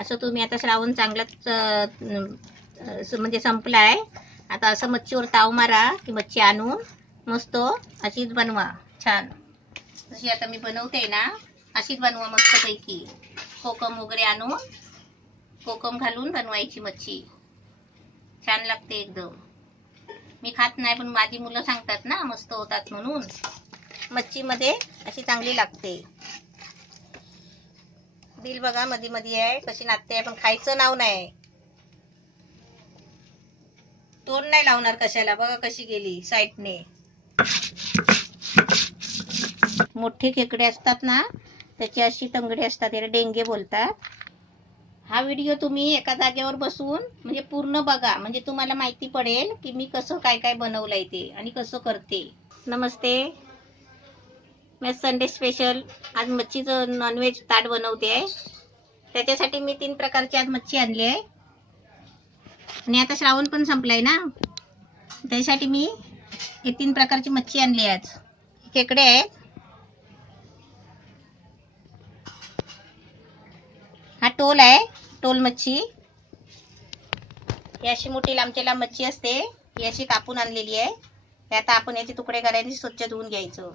असं तुम्ही आता श्रावण चांगलाच म्हणजे संपलाय. आता असं मच्छीवर ताव मारा की मच्छी आणून मस्त अशीच बनवा छान. जशी आता मी बनवते ना अशीच बनवा मस्तपैकी. कोकम वगैरे आणून कोकम घालून बनवायची मच्छी, छान लागते एकदम. मी खात नाही पण माझी मुलं सांगतात ना मस्त होतात म्हणून. मच्छी मध्ये अशी चांगली लागते. दिल बघा मध्ये मध्ये आहे कशी नाचते, पण खायचं नाव नाही. तोंड नाही लावणार कशाला, बघा कशी गेली साईडने. मोठे खेकडे असतात ना त्याची अशी तंगडी असतात, त्याला डेंगे बोलतात. हा व्हिडिओ तुम्ही एका जागेवर बसून म्हणजे पूर्ण बघा, म्हणजे तुम्हाला माहिती पडेल की मी कसं काय काय बनवलंय ते आणि कसं करते. नमस्ते, मी संडे स्पेशल आज मच्छीचं नॉनव्हेज ताट बनवते आहे. त्याच्यासाठी मी 3 प्रकारची आज मच्छी आणली आहे आणि आता श्रावण पण संपलाय ना, त्यासाठी मी हे 3 प्रकारची मच्छी आणली आज. खेकडे आहेत, हा टोल आहे, टोल मच्छी. ही अशी मोठी लांबची लांब मच्छी असते, ही अशी कापून आणलेली आहे. हे आता आपण याचे तुकडे करायचे, स्वच्छ धुवून घ्यायचं.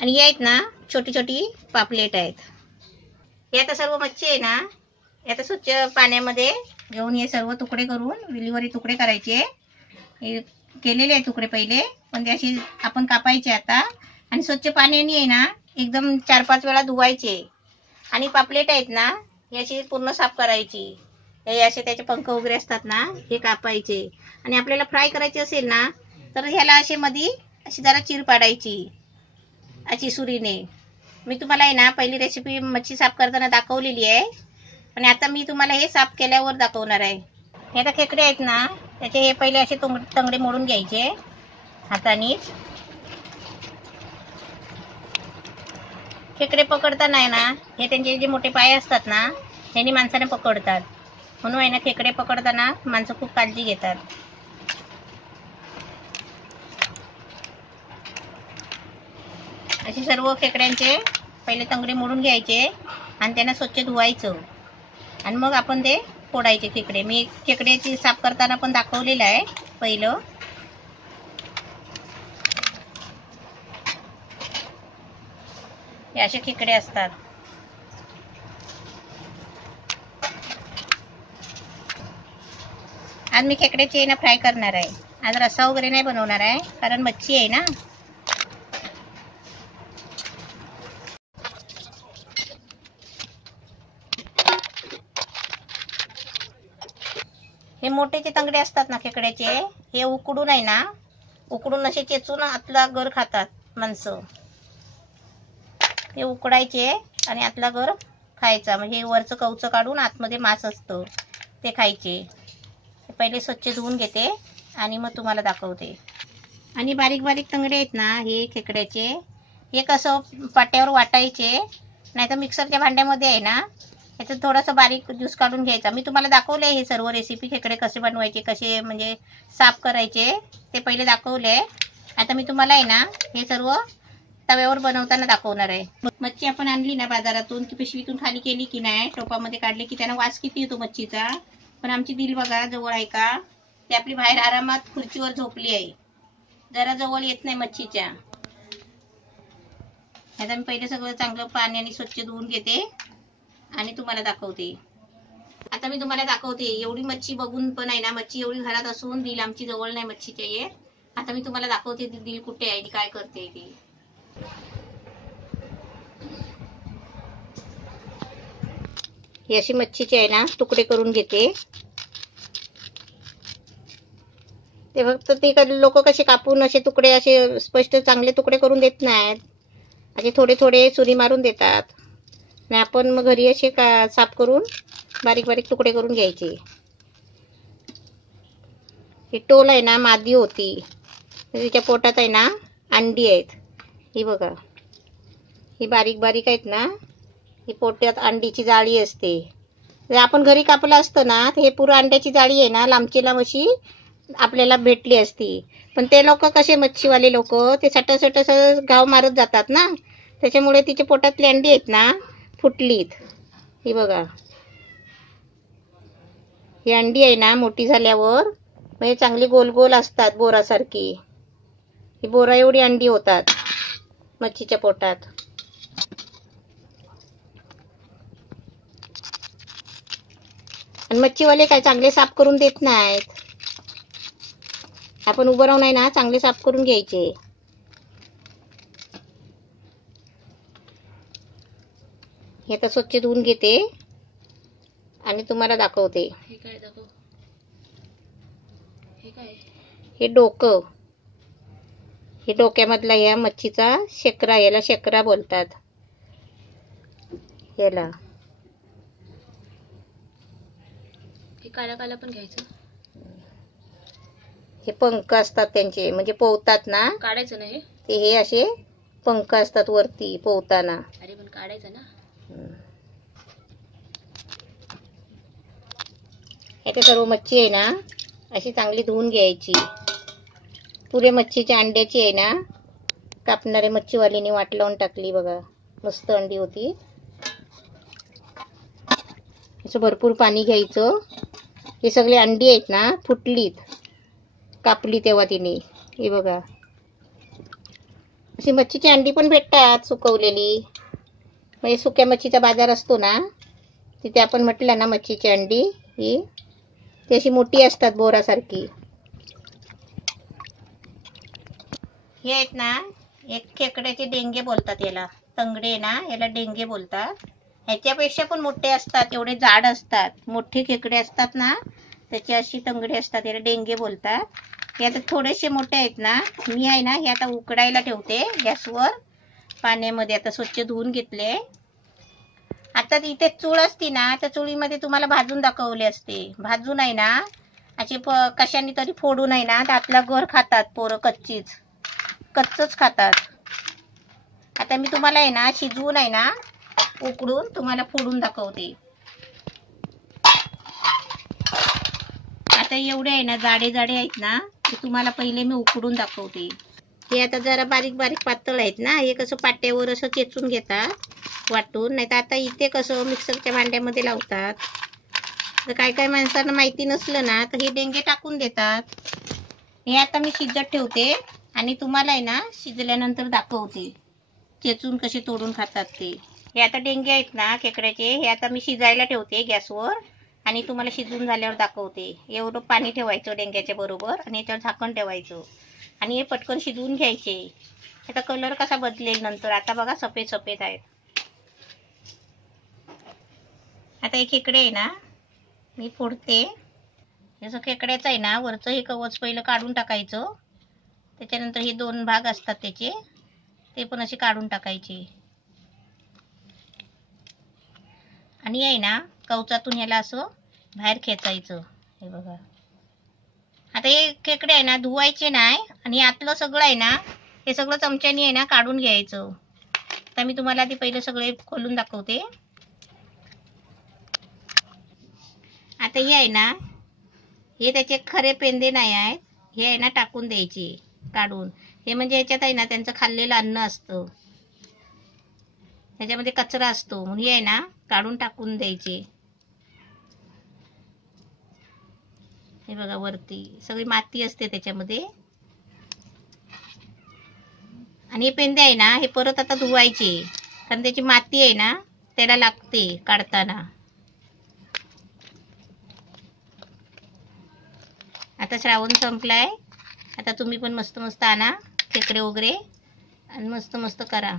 आणि हे आहेत ना छोटी छोटी पापलेट आहेत. हे आता सर्व मच्छी आहे ना, आता स्वच्छ पाण्यामध्ये घेऊन हे सर्व तुकडे करून विलीवरी तुकडे करायचे. हे केलेले आहे तुकडे पहिले, पण ते अशी आपण कापायचे आता आणि स्वच्छ पाण्याने आहे ना एकदम 4-5 वेळा धुवायचे. आणि पापलेट आहेत ना ही अशी पूर्ण साफ करायची. हे असे त्याचे पंख वगैरे असतात ना हे कापायचे. आणि आपल्याला फ्राय करायचे असेल ना तर ह्याला असे मध्ये अशी जरा चिर पाडायची अशी सुरीने. मी तुम्हाला आहे ना पहिली रेसिपी मच्छी साफ करताना दाखवलेली आहे, पण आता मी तुम्हाला हे साफ केल्यावर दाखवणार आहे. हे आता खेकडे आहेत ना त्याचे हे पहिले असे तंगडे मोडून घ्यायचे हातानेच. खेकडे पकडताना आहे ना हे त्यांचे जे मोठे पाय असतात ना त्यांनी माणसाने पकडतात, म्हणून आहे ना खेकडे पकडताना माणसं खूप काळजी घेतात. असे सर्व खेकड्यांचे पहिले तंगडे मोडून घ्यायचे आणि त्यांना स्वच्छ धुवायचं आणि मग आपण ते फोडायचे खेकडे. मी खेकड्याची साफ करताना पण दाखवलेलं आहे पहिलं. हे असे खेकडे असतात. आज मी खेकड्याची आहे ना फ्राय करणार आहे. आज रस्सा वगैरे नाही बनवणार आहे कारण मच्छी आहे ना. हे मोठे जे तंगडे असतात ना खेकड्याचे हे उकडून आहे ना, उकडून असे चेचून आतला गर खातात माणसं. हे उकडायचे आणि आतला गर खायचा, म्हणजे वरचं कवचं काढून आतमध्ये मांस असतं ते खायचे. पहिले स्वच्छ धुवून घेते आणि मग तुम्हाला दाखवते. आणि बारीक बारीक तंगडे आहेत ना हे खेकड्याचे, हे कसं पाट्यावर वाटायचे, नाहीतर मिक्सरच्या भांड्यामध्ये आहे ना याचं थोडंसं बारीक ज्यूस काढून घ्यायचा. मी तुम्हाला दाखवले हे सर्व रेसिपी, खेकडे कसे बनवायचे, कसे म्हणजे साफ करायचे ते पहिले दाखवले. आता मी तुम्हाला आहे ना हे सर्व तव्यावर बनवताना दाखवणार आहे. मच्छी आपण आणली ना बाजारातून की पिशवीतून खाली केली की नाही, टोपामध्ये काढले की त्यांना वास किती येतो मच्छीचा. पण आमची दिल बघा जवळ आहे का, ती आपली बाहेर आरामात खुर्चीवर झोपली आहे, जरा जवळ येत नाही मच्छीच्या. आता मी पहिले सगळं चांगलं पाण्याने स्वच्छ धुवून घेते आणि तुम्हाला दाखवते. आता मी तुम्हाला दाखवते एवढी मच्छी बघून पण आहे ना, मच्छी एवढी घरात असून दिल आमची जवळ नाही मच्छीच्या येत. आता मी तुम्हाला दाखवते दिल कुठे आहे, काय करते ती. ही अशी मच्छीचे आहे ना तुकडे करून घेते. ते फक्त ते लोक कसे कापून असे तुकडे असे स्पष्ट चांगले तुकडे करून देत नाहीत, असे थोडे थोडे सुरी मारून देतात. आणि आपण मग घरी असे साफ करून बारीक बारीक तुकडे करून घ्यायचे. ही टोल आहे ना मादी होती, तिच्या पोटात आहे ना अंडी आहेत. ही बघा ही बारीक बारीक आहेत ना, ही पोटात अंडीची जाळी असते. जर आपण घरी कापलं असतं ना तर हे पुरं अंड्याची जाळी आहे ना लांबची लांब अशी आपल्याला भेटली असती. पण ते लोक कसे, मच्छीवाले लोक, ते सट घाव मारत जातात ना, त्याच्यामुळे तिच्या पोटातली अंडी आहेत ना फुटलीत. ही बघा, ही अंडी आहे ना मोठी झाल्यावर म्हणजे चांगली गोल गोल असतात बोरासारखी. ही बोरा एवढी अंडी होतात मच्छीच्या पोटात. आणि मच्छीवाले काय चांगले साफ करून देत नाहीत. आपण उभं राहून आहे ना चांगले साफ करून घ्यायचे. हे आता स्वच्छ धुवून घेते आणि तुम्हाला दाखवते. हे काय दाखव, हे काय, हे डोकं, हे डोक्यामधला या मच्छीचा शेकरा, याला शेकरा बोलतात. याला हे काला काला पण घ्यायचं. हे पंख असतात त्यांचे, म्हणजे पोवतात ना, काढायचं ना हे. ते हे असे पंख असतात वरती पोवताना. अरे पण काढायचं ना. हे ते सर्व मच्छी आहे ना अशी चांगली धुवून घ्यायची. पुरे मच्छीच्या अंड्याची आहे ना कापणारे मच्छीवालीने वाट लावून टाकली बघा. मस्त अंडी होती. असं भरपूर पाणी घ्यायचं. हे सगळे अंडी आहेत ना फुटलीत, कापली तेव्हा तिने. हे बघा, अशी मच्छीची अंडी पण भेटतात सुकवलेली. म्हणजे सुक्या मच्छीचा बाजार असतो ना, तिथे आपण म्हटलं ना मच्छीची अंडी, ही ती अशी मोठी असतात बोरासारखी. हे आहेत ना एक खेकड्याचे डेंगे बोलतात याला. तंगडे ना याला डेंगे बोलतात. ह्याच्यापेक्षा पण मोठे असतात, एवढे जाड असतात. मोठे खेकडे असतात ना त्याची अशी तंगडे असतात, याला डेंगे बोलतात. हे आता थोडेसे मोठे आहेत ना, मी आहे ना हे आता उकडायला ठेवते गॅसवर पाण्यामध्ये. आता स्वच्छ धुवून घेतले. आता इथे चूळ असती ना, त्या चुळीमध्ये तुम्हाला भाजून दाखवले असते. भाजून आहे ना असे कशाने तरी फोडून आहे ना त्यातला गर खातात पोरं. कच्चच खातात. आता मी तुम्हाला आहे ना शिजवून आहे ना उकडून तुम्हाला फोडून दाखवते. आता एवढे आहे ना जाडे जाडे आहेत ना, ते तुम्हाला पहिले मी उकडून दाखवते. हे आता जरा बारीक बारीक पातळ आहेत ना, हे कसं पाट्यावर असं चेचून घेतात वाटून. नाही तर आता इथे कसं मिक्सरच्या भांड्यामध्ये लावतात. तर काय काय माणसांना माहिती नसलं ना तर हे डेंगे टाकून देतात. हे आता मी शिजत ठेवते आणि तुम्हाला आहे ना शिजल्यानंतर दाखवते चेचून कसे तोडून खातात ते. हे आता डेंगे आहेत ना खेकड्याचे, हे आता मी शिजायला ठेवते गॅसवर आणि तुम्हाला शिजून झाल्यावर दाखवते. एवढं पाणी ठेवायचं डेंग्याच्या बरोबर आणि याच्यावर झाकण ठेवायचं आणि हे पटकन शिजवून घ्यायचे. आता कलर कसा बदलेल नंतर. आता बघा सफेद सफेद आहेत. आता हे खेकडे आहे ना मी फोडते. जसं खेकड्याचं आहे ना वरचं हे कवच पहिलं काढून टाकायचं. त्याच्यानंतर हे दोन भाग असतात त्याचे, ते पण असे काढून टाकायचे. आणि आहे ना कवचातून ह्याला असं बाहेर खेचायचं. हे बघा. आता हे खेकडे आहे ना धुवायचे नाही आणि आतलं सगळं आहे ना हे सगळं चमच्याने आहे ना काढून घ्यायचं. आता मी तुम्हाला आधी पहिलं सगळे खोलून दाखवते. आता हे आहे ना हे त्याचे खरे पेंदे नाही आहेत, हे आहे ना टाकून द्यायचे काढून. हे म्हणजे याच्यात आहे ना त्यांचं खाल्लेलं अन्न असतं, त्याच्यामध्ये कचरा असतो म्हणून हे आहे ना काढून टाकून द्यायचे. हे बघा वरती सगळी माती असते त्याच्यामध्ये. आणि हे पेंदे आहे ना हे परत आता धुवायचे, कारण त्याची माती आहे ना त्याला लागते काढताना. आता श्रावण संपलाय. आता तुम्ही पण मस्त मस्त आणा खेकडे वगैरे आणि मस्त मस्त करा.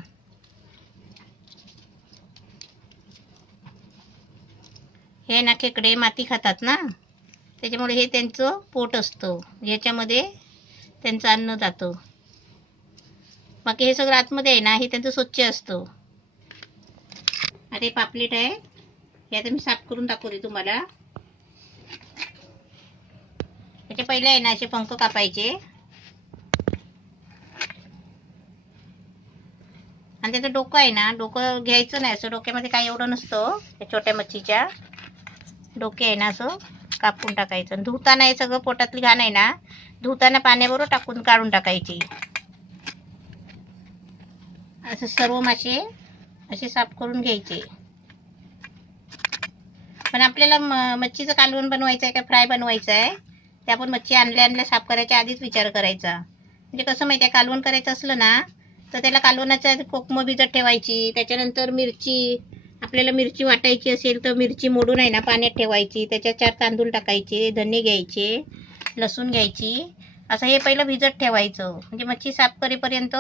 हे ना खेकडे माती खातात ना, त्याच्यामुळे हे त्यांचं पोट असतं, याच्यामध्ये त्यांचं अन्न जातं. बाकी हे सगळं आतमध्ये आहे ना हे त्यांचं स्वच्छ असतं. आता हे पापलेट आहे, हे आता मी साफ करून दाखवते तुम्हाला. त्याचे पहिले आहे ना असे पंख कापायचे आणि त्याचं डोकं आहे ना, डोकं घ्यायचं नाही. असं डोक्यामध्ये काही एवढं नसतं. त्या छोट्या मच्छीच्या डोके आहे ना असं कापून टाकायचं. आणि धुताना हे सगळं पोटातली घाण आहे ना, धुताना पाण्याबरोबर टाकून काढून टाकायची. असं सर्व मासे असे साफ करून घ्यायचे. पण आपल्याला मच्छीचं कालवण बनवायचं आहे का फ्राय बनवायचं आहे ते आपण मच्छी आणल्या साफ करायच्या आधीच विचार करायचा. म्हणजे कसं माहिती आहे, कालवण करायचं असलं ना तर त्याला कालवणाच्या कोकम भिजत ठेवायची. त्याच्यानंतर मिरची, आपल्याला मिरची वाटायची असेल तर मिरची मोडून आहे ना पाण्यात ठेवायची. त्याच्यात 4 तांदूळ टाकायचे, धने घ्यायचे, लसूण घ्यायची. असं हे पहिलं भिजत ठेवायचं. म्हणजे मच्छी साफ करेपर्यंत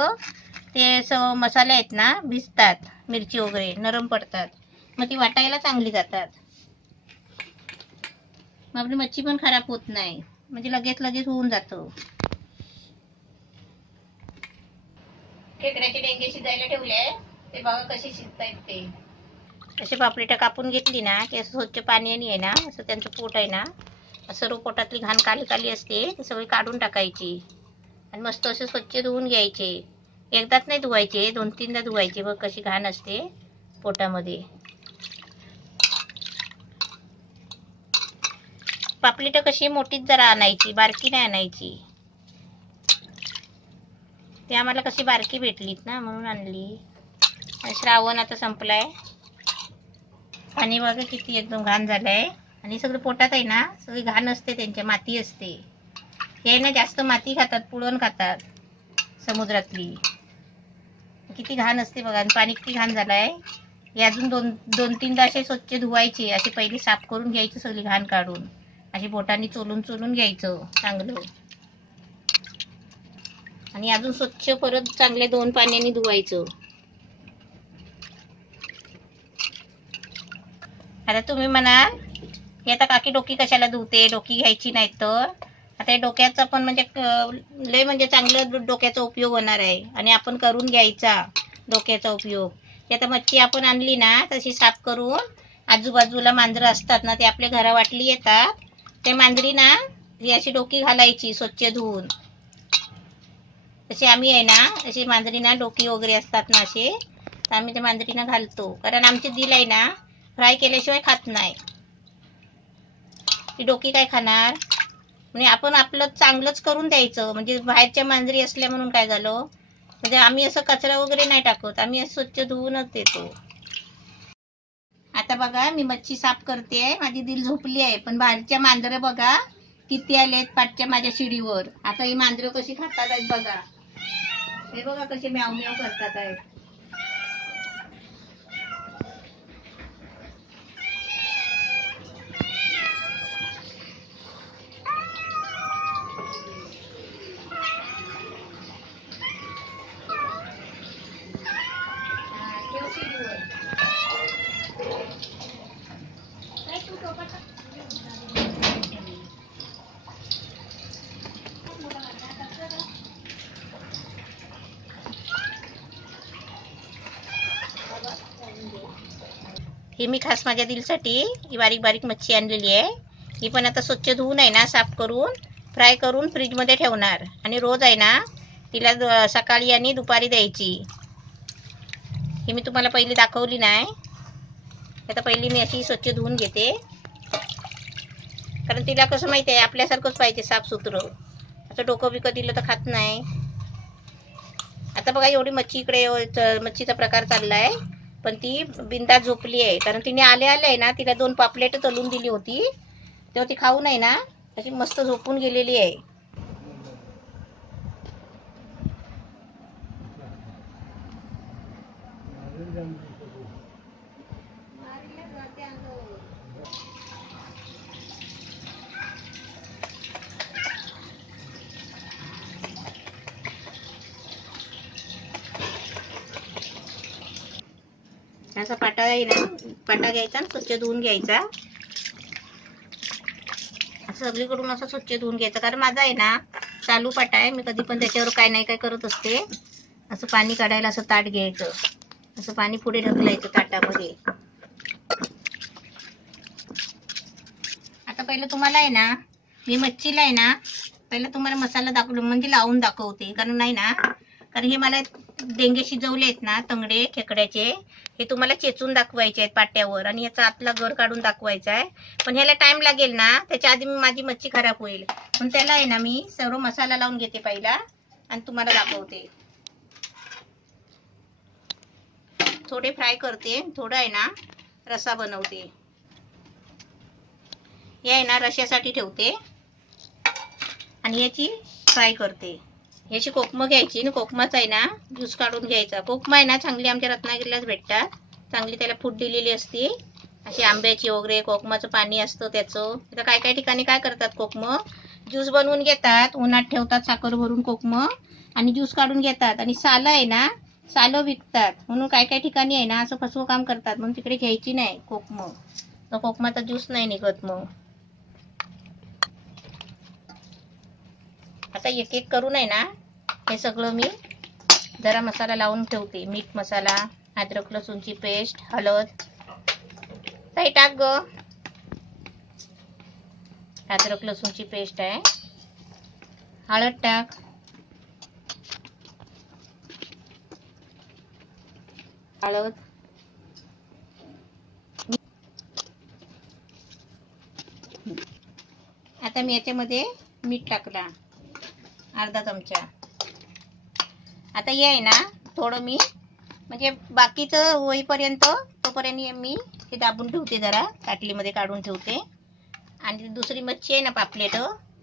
ते मसाले आहेत ना भिजतात, मिरची वगैरे नरम पडतात, मग ती वाटायला चांगली जातात. मग आपली मच्छी पण खराब होत नाही, म्हणजे लगेच होऊन जातं. खेकड्याचे डेंगे शिजायला ठेवले, ते बघा कसे शिजतायत ते. असे पापलेट कापून घेतली ना की असं स्वच्छ पाण्याने आहे ना, असं त्यांचं पोट आहे ना, सर्व पोटातली घाण काली असते ती सगळी काढून टाकायची. आणि मस्त असे स्वच्छ धुवून घ्यायचे. एकदाच नाही धुवायचे, 2-3दा धुवायचे. बघ कशी घाण असते पोटामध्ये. पापलेट कशी मोठीच जरा आणायची, बारकी नाही आणायची. ते आम्हाला कशी बारकी भेटलीत ना म्हणून आणली. श्रावण आता संपलाय. पाणी बघा किती एकदम घाण झालंय. आणि सगळं पोटात आहे ना सगळी घाण असते, त्यांच्या माती असते. हे ना जास्त माती खातात, पुळण खातात समुद्रातली. किती घाण असते बघा. आणि पाणी किती घाण झालंय. हे अजून 2-3दा असे स्वच्छ धुवायचे. असे पहिले साफ करून घ्यायचे, सगळी घाण काढून अशी बोटांनी चोलून घ्यायचं चांगलं. आणि अजून स्वच्छ परत चांगल्या 2 पाण्याने धुवायचं. आता तुम्ही म्हणा हे आता काकी डोकी कशाला धुते, डोकी घ्यायची नाही तर. आता डोक्याचा पण म्हणजे लय म्हणजे चांगलं डोक्याचा उपयोग होणार आहे. आणि आपण करून घ्यायचा डोक्याचा उपयोग. ते आता मच्छी आपण आणली ना तशी साफ करून, आजूबाजूला मांजरं असतात ना ते आपल्या घरा वाटली येतात, ते मांजरी ना ही अशी डोकी घालायची स्वच्छ धुवून. तसे आम्ही आहे ना अशी मांजरी ना डोकी वगैरे असतात ना असे, तर आम्ही त्या मांजरीना घालतो. कारण आमची दिल आहे ना फ्राय केल्याशिवाय खात नाही. ती डोकी काय खाणार. म्हणजे आपण आपलं चांगलंच करून द्यायचं. म्हणजे बाहेरच्या मांजरी असल्या म्हणून काय झालं, म्हणजे आम्ही असं कचरा वगैरे नाही टाकत, आम्ही असं स्वच्छ धुवूनच देतो. आता बघा मी मच्छी साफ करते, माझी दिल झोपली आहे. पण बाहेरच्या मांजरं बघा किती आलेत पाठच्या माझ्या शिडीवर. आता ही मांजरं कशी खातात आहेत बघा. हे बघा कसे म्याव म्याव करतात आहेत. ही मी खास माझ्या दिलसाठी ही बारीक बारीक मच्छी आणलेली आहे. ही पण आता स्वच्छ धुवून आहे ना साफ करून फ्राय करून फ्रीजमध्ये ठेवणार. आणि रोज आहे ना तिला सकाळी आणि दुपारी द्यायची. ही मी तुम्हाला पहिली दाखवली नाही. आता पहिली मी अशी स्वच्छ धुवून घेते, कारण तिला कसं माहिती आहे आपल्यासारखंच पाहिजे साफसुथरं. असं डोकं बिकं दिलं तर खात नाही. आता बघा एवढी मच्छी इकडे मच्छीचा प्रकार चाललाय, पण ती बिंदास झोपली आहे. कारण तिने आले आहे ना तिला 2 पापलेट तळून दिली होती, तेव्हा ती खाऊ नाही ना अशी मस्त झोपून गेलेली आहे. असा पाटा आहे ना, पाटा घ्यायचा आणि स्वच्छ धुवून घ्यायचा. सगळीकडून असं स्वच्छ धुवून घ्यायचं. कारण माझा आहे ना चालू पाटा आहे, मी कधी पण त्याच्यावर काय नाही काय करत असते. असं पाणी काढायला असं ताट घ्यायचं, असं पाणी पुढे ढकलायचं ताटामध्ये. आता पहिलं तुम्हाला आहे ना मी मच्छीला आहे ना पहिलं तुम्हाला मसाला दाखवलं म्हणजे लावून दाखवते. कारण नाही ना, कारण हे मला डेंगे शिजवले आहेत ना तंगडे खेकड्याचे, हे तुम्हाला चेचून दाखवायचे आहेत पाट्यावर आणि याचा आतला गर काढून दाखवायचा आहे. पण ह्याला टाइम लागेल ना, त्याच्या आधी माझी मच्छी खराब होईल. पण त्याला आहे ना मी सर्व मसाला लावून घेते पहिला आणि तुम्हाला दाखवते. थोडे फ्राय करते, थोडं आहे ना रसा बनवते. हे आहे ना रश्यासाठी ठेवते आणि याची फ्राय करते. याची कोकमं घ्यायची आणि कोकमाचा आहे ना ज्यूस काढून घ्यायचा. कोकमा आहे ना चांगली आमच्या रत्नागिरीलाच भेटतात, चांगली त्याला फूट दिलेली असते. अशी आंब्याची वगैरे कोकमाचं पाणी असतं त्याचं. आता काय काय ठिकाणी काय करतात, कोकमं ज्यूस बनवून घेतात, उन्हात ठेवतात साखर भरून कोकमं आणि ज्यूस काढून घेतात आणि सालं आहे ना सालं विकतात. म्हणून काय काय ठिकाणी आहे ना असं फसवं काम करतात, म्हणून तिकडे घ्यायची नाही कोकमं. तर कोकमाचा ज्यूस नाही निघत. मग आता एक एक करून आहे ना हे सगळं मी जरा मसाला लावून ठेवते. मीठ मसाला, अद्रक लसूणची पेस्ट, हळद. ताई टाक ग, अद्रक लसूणची पेस्ट आहे. हळद टाक, हळद. आता मी याच्यामध्ये मीठ टाकला अर्धा चमचा. आता हे आहे ना थोडं मी म्हणजे बाकीचं होईपर्यंत तोपर्यंत मी हे दाबून ठेवते, जरा ताटलीमध्ये काढून ठेवते. आणि दुसरी मच्छी आहे ना पापलेट,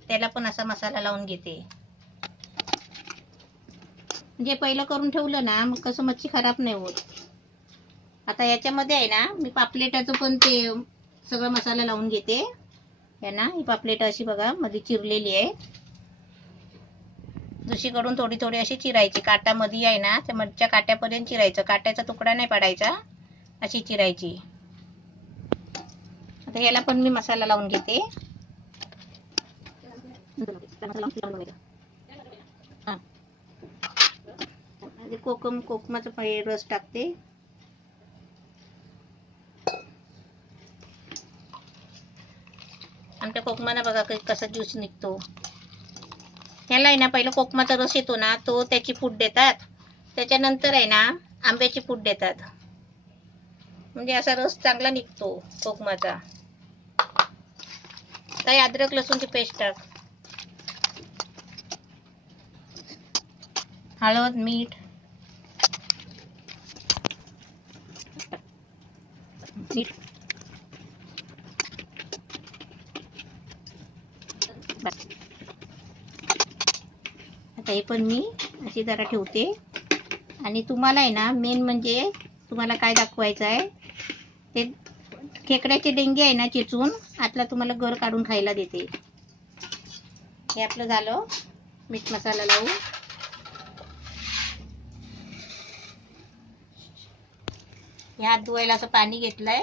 त्याला पण असा मसाला लावून घेते. म्हणजे पहिलं करून ठेवलं ना मग कसं मच्छी खराब नाही होत. आता याच्यामध्ये आहे ना मी पापलेटाचं पण ते सगळं मसाला लावून घेते. या ना ही पापलेट अशी बघा मध्ये चिरलेली आहे. दुसरीकडून थोडी थोडी अशी चिरायची, काटामध्ये आहे ना त्या मधच्या काट्यापर्यंत चिरायचं, काट्याचा तुकडा नाही पाडायचा, अशी चिरायची. आता याला पण मी मसाला लावून घेते. कोकमाचा रस टाकते. आमच्या कोकमाना बघा कसा ज्यूस निघतो. ह्याला आहे ना पहिलं कोकमाचा रस येतो ना तो त्याची फूट देतात, त्याच्यानंतर आहे ना आंब्याची फूट देतात, म्हणजे असा रस चांगला निघतो कोकमाचा. तर अद्रक लसूणची पेस्ट टाक, हळद, मीठ. आता हे पण मी अशी जरा ठेवते. आणि तुम्हाला आहे ना मेन म्हणजे तुम्हाला काय दाखवायचं आहे, ते खेकड्याचे डेंगे आहे ना चेचून आतला तुम्हाला गर काढून खायला देते. हे आपलं झालं मीठ मसाला लावून. हे हात धुवायला असं पाणी घेतलंय.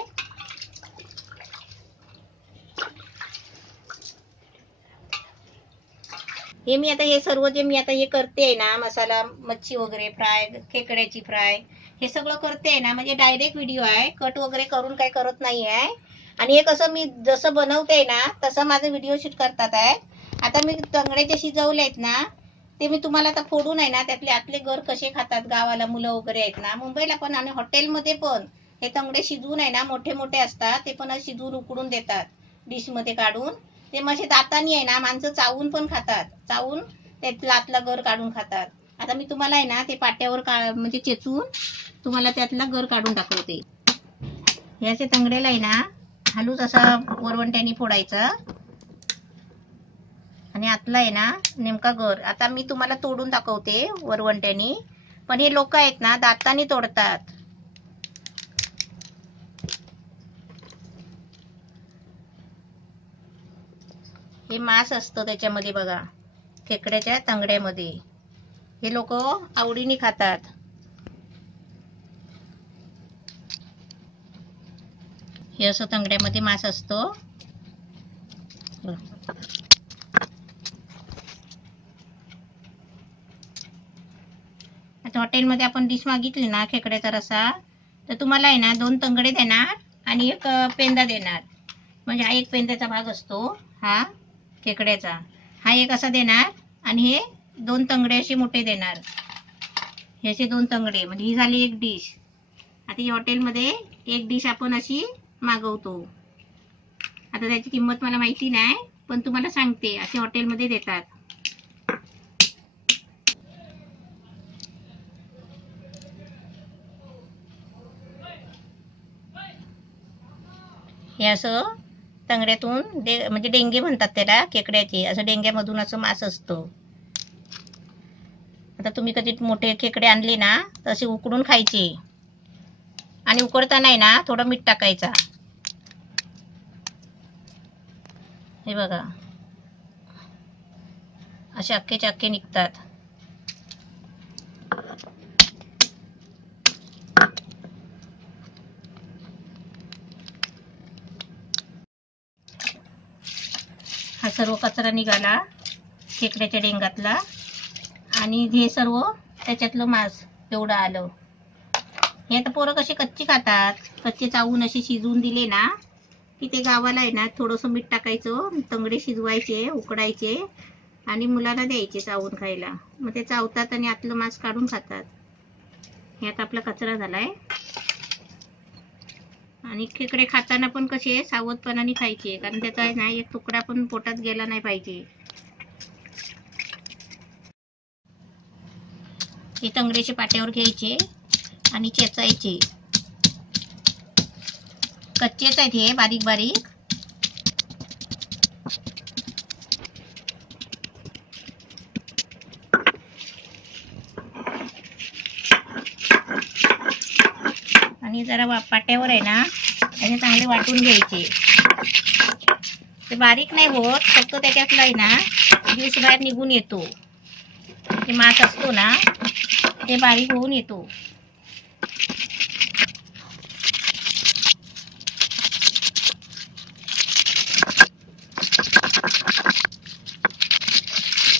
हे मी आता हे सर्व जे मी आता हे करते आहे ना मसाला, मच्छी वगैरे फ्राय, खेकड्याची फ्राय, हे सगळं करते आहे ना म्हणजे डायरेक्ट व्हिडिओ आहे, कट वगैरे करून काही करत नाही आहे. आणि हे कसं मी जसं बनवते ना तसं माझं व्हिडिओ शूट करतात आहे. आता मी तंगडे शिजवले आहेत ना ते मी तुम्हाला आता फोडून आहे ना त्यातले आतले गर कसे खातात गावाला मुलं वगैरे आहेत ना, मुंबईला पण आणि हॉटेलमध्ये पण हे तंगडे शिजवून आहे ना मोठे मोठे असतात, ते पण शिजवून उकडून देतात डिश मध्ये काढून. ते म्हणजे दातानी आहे ना माणसं चावून पण खातात, चावून त्यातला आतला गर काढून खातात. आता मी तुम्हाला आहे ना ते पाट्यावर म्हणजे चेचून तुम्हाला त्यातला गर काढून दाखवते. हे असे तंगडेला आहे ना हलूच असा वरवंट्याने फोडायचा आणि आतला आहे ना नेमका गर. आता मी तुम्हाला तोडून दाखवते वरवंट्याने, पण हे लोक आहेत ना दातानी तोडतात. हे मांस असतं त्याच्यामध्ये बघा, खेकड्याच्या तंगड्यामध्ये. हे लोक आवडीने खातात. हे असं तंगड्यामध्ये मांस असतो. आता हॉटेलमध्ये आपण डिश मागितली ना खेकड्याचा रसा, तर तुम्हाला आहे ना 2 तंगडे देणार आणि 1 पेंदा देणार. म्हणजे हा 1 पेंद्याचा भाग असतो हा खेकड्याचा, हा 1 असा देणार आणि हे 2 तंगडे असे मोठे देणार. हे असे 2 तंगडे, म्हणजे ही झाली एक डिश. आता ही हॉटेलमध्ये एक डिश आपण अशी मागवतो. आता त्याची किंमत मला माहिती नाही, पण तुम्हाला सांगते असे हॉटेलमध्ये देतात. हे असं तंगड्यातून म्हणजे डेंगे म्हणतात त्याला, खेकड्याचे. असं डेंग्यामधून असं मांस असतो. आता तुम्ही कधी मोठे खेकडे आणले ना तर असे उकडून खायचे, आणि उकडताना आहे ना थोडं मीठ टाकायचा. हे बघा असे अख्खेचे अख्खे निघतात. हा सर्व कचरा निघाला खेकड्याच्या डेंगातला, आणि हे सर्व त्याच्यातलं मांस एवढं आलं. हे आता पोरं कशी कच्ची खातात, कच्चे चावून असे शिजवून दिले ना की ते गावाला आहे ना थोडंसं मीठ टाकायचं, तंगडे शिजवायचे, उकडायचे आणि मुलांना द्यायचे चावून खायला. मग ते चावतात आणि आतलं मांस काढून खातात. हे आता आपला कचरा झालाय. आणि खेकडे खाताना पण कसे सावधपणाने खायचे, कारण त्याचा आहे ना एक तुकडा पण पोटात गेला नाही पाहिजे. हे तंगड्याचे पाट्यावर घ्यायचे आणि चेचायचे. कच्चेच आहेत हे, बारीक बारीक. आणि जरा पाट्यावर आहे ना त्याने चांगले वाटून घ्यायचे. ते बारीक नाही होत, फक्त त्याच्यातला आहे ना ज्यूस बाहेर निघून येतो. ते मांस असतो ना ते बारीक होऊन येतो.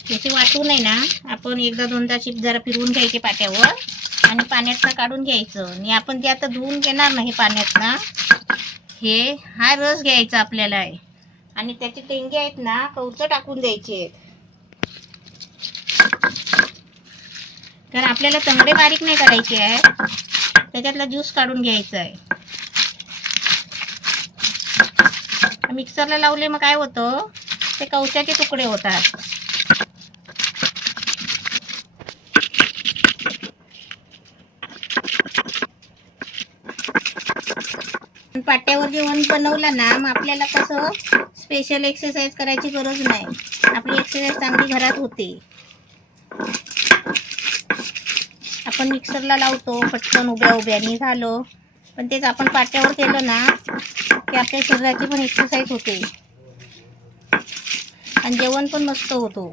त्याचे वाटून आहे ना आपण एकदा दोनदा जरा फिरवून घ्यायचे पाट्यावर, आणि पाण्यातनं काढून घ्यायचं. आणि आपण जे आता धुवून घेणार ना हे पाण्यातनं, हा रस घ्यायचा आपल्याला आहे, आणि त्याचे टेंगे आहेत ना कवचं टाकून द्यायचे. कारण आपल्याला तंगडे बारीक नाही करायचे आहे, त्याच्यातला ज्यूस काढून घ्यायचा आहे. मिक्सरला लावले मग काय होतं, ते कवच्याचे तुकडे होतात. पाट्यावर जेवण बनवलं ना मग आपल्याला कसं स्पेशल एक्सरसाइज करायची गरज नाही, आपली एक्सरसाइज चांगली घरात होते. आपण मिक्सरला लावतो पटकन उभ्या उभ्यानी झालं, पण तेच आपण पाट्यावर केलं ना की आपल्या शरीराची पण एक्सरसाइज होते आणि जेवण पण मस्त होतो.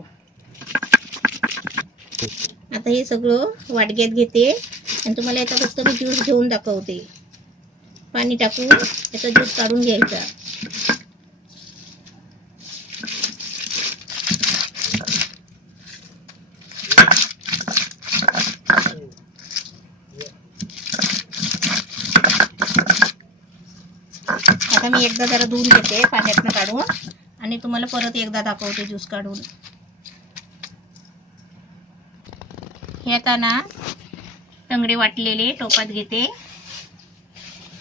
आता हे सगळं वाटग्यात घेते आणि तुम्हाला याचा फक्त मी ज्यूस घेऊन दाखवते. पाणी टाकून याचा ज्यूस काढून घ्यायचा. आता मी एकदा जरा धुवून घेते पाण्यातनं काढून, आणि तुम्हाला परत एकदा दाखवते ज्यूस काढून. हे आता ना तंगडे वाटलेले टोपात घेते.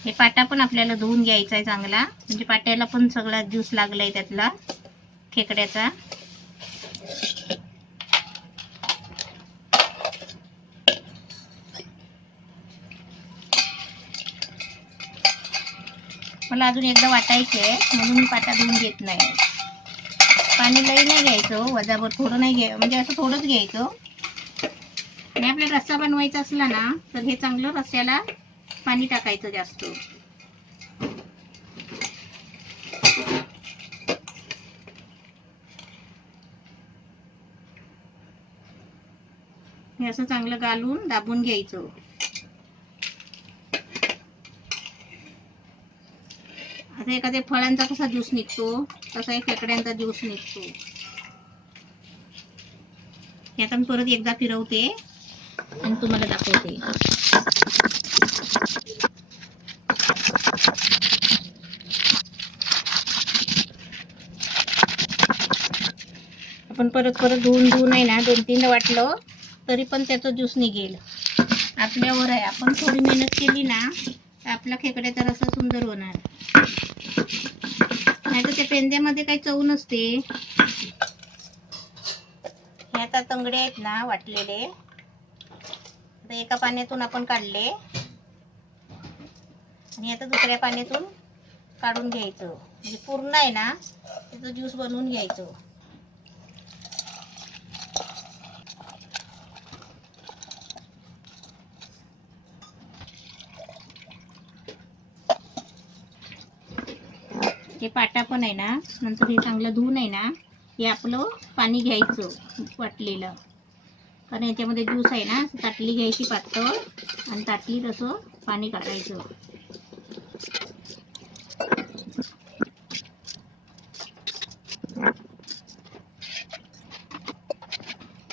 हे पाटा पण आपल्याला धुवून घ्यायचा आहे चांगला, म्हणजे पाट्याला पण सगळा ज्यूस लागलाय त्यातला खेकड्याचा. मला अजून एकदा वाटायचे म्हणून मी पाटा धुवून घेत नाही. पाणी लई नाही घ्यायचं, वजाभर थोडं नाही घ्यायचं, म्हणजे असं थोडंच घ्यायचं. आणि आपल्याला रस्सा बनवायचा असला ना तर हे चांगलं रस्स्याला पाणी टाकायचं जास्त. हे असं चांगलं घालून दाबून घ्यायचं. आता एखाद्या फळांचा कसा ज्यूस निघतो तसा एक खेकड्यांचा ज्यूस निघतो. हे आता मी परत एकदा फिरवते आणि तुम्हाला दाखवते. आपण परत धुवून आहे ना 2-3दा वाटलं तरी पण त्याचं ज्यूस निघेल. आपल्यावर आहे. आपण थोडी मेहनत केली ना तर आपला खेकड्याचा रस्सा सुंदर होणार. नाही तर त्या पेंद्यामध्ये काही चव नसते. हे आता तंगडे आहेत ना वाटलेले, आता एका पाण्यातून आपण काढले आणि आता दुसऱ्या पाण्यातून काढून घ्यायचं. म्हणजे पूर्ण आहे ना त्याचं ज्यूस बनवून घ्यायचं. हे पाटा पण आहे ना, नंतर हे चांगलं धुवून आहे ना हे आपलं पाणी घ्यायचं वाटलेलं, कारण याच्यामध्ये ज्यूस आहे ना. ताटली घ्यायची पातळ आणि ताटलीत असं पाणी काढायचं.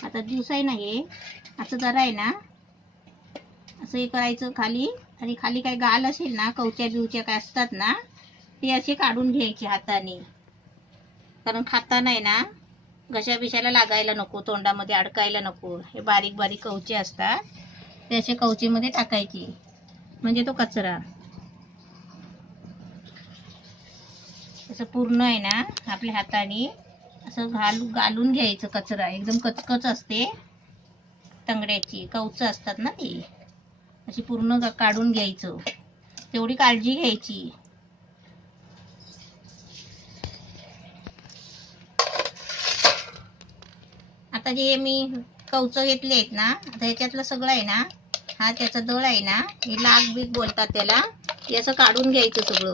आता ज्यूस आहे ना हे असं जरा आहे ना असं हे करायचं खाली, आणि खाली काय गाल असेल ना, कवच्या बिवच्या काय असतात ना ते असे काढून घ्यायचे हाताने, कारण खाताना आहे ना घशा बिशाला लागायला नको, तोंडामध्ये अडकायला नको. हे बारीक बारीक कवचे असतात ते असे कवचेमध्ये टाकायचे, म्हणजे तो कचरा असं पूर्ण आहे ना आपल्या हाताने असं घालून घ्यायचं. कचरा एकदम कचकच असते तंगड्याची, कवच असतात ना ती, अशी पूर्ण काढून घ्यायचं. तेवढी काळजी घ्यायची. आता जे मी कवच घेतले आहेत ना, आता ह्याच्यातलं सगळं आहे ना, हा त्याचा दळ आहे ना, हे लाग बीग बोलतात त्याला, हे असं काढून घ्यायचं सगळं.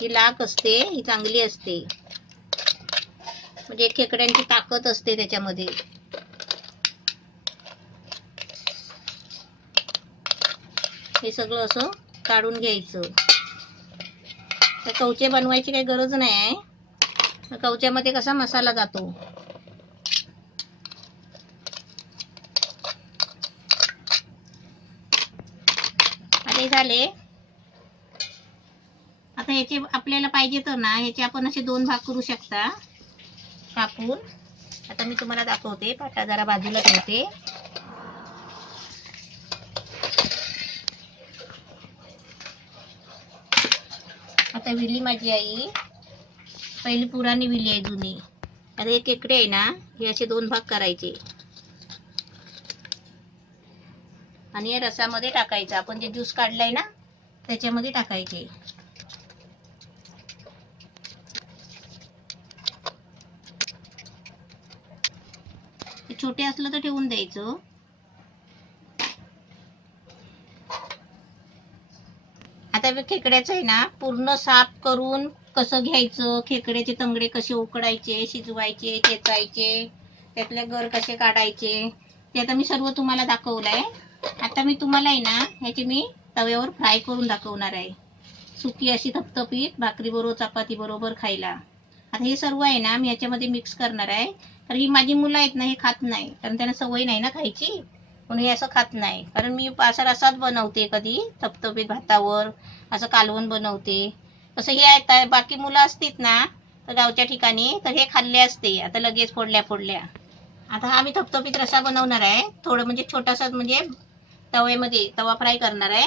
ही लाग असते ही चांगली असते, म्हणजे खेकड्यांची ताकद असते त्याच्यामध्ये. हे सगळं असं काढून घ्यायचं. तर कवचे बनवायची काही गरज नाही आहे, कवच्यामध्ये कसा मसाला जातो. आता झाले. आता याचे आपल्याला पाहिजे तर ना याचे आपण असे 2 भाग करू शकता कापून. आता मी तुम्हाला दाखवते. पाटा जरा बाजूला ठेवते. आता विली माझी आई पहिली पुराणी विली आहे, जुनी. आता हे खेकडे आहे ना हे असे 2 भाग करायचे आणि या रसामध्ये टाकायचं. आपण जे ज्यूस काढलाय ना त्याच्यामध्ये टाकायचे. छोटे असलं तर ठेवून द्यायचं. आता खेकड्याचं आहे ना पूर्ण साफ करून कसं घ्यायचं, खेकड्याचे तंगडे कसे उकडायचे, शिजवायचे, चेचायचे, त्यातले गर कसे काढायचे, ते आता मी सर्व तुम्हाला दाखवलंय. आता मी तुम्हाला आहे ना ह्याची मी तव्यावर फ्राय करून दाखवणार आहे. सुकी अशी थपथपीत भाकरी बरोबर चपाती बरोबर खायला. आता हे सर्व आहे ना मी याच्यामध्ये मिक्स करणार आहे. तर ही माझी मुलं आहेत ना हे खात नाही, कारण त्यांना सवय नाही ना खायची, म्हणून हे असं खात नाही. कारण मी असा रसाच बनवते, कधी थपथपीत भातावर असं कालवण बनवते. तसं हे आहेत बाकी मुलं असतील ना तर गावच्या ठिकाणी तर हे खाल्ले असते आता लगेच फोडल्या फोडल्या. आता हा मी थपथपीत रसा बनवणार आहे, थोडं म्हणजे छोटासा, म्हणजे तव्यामध्ये तवा फ्राय करणार आहे.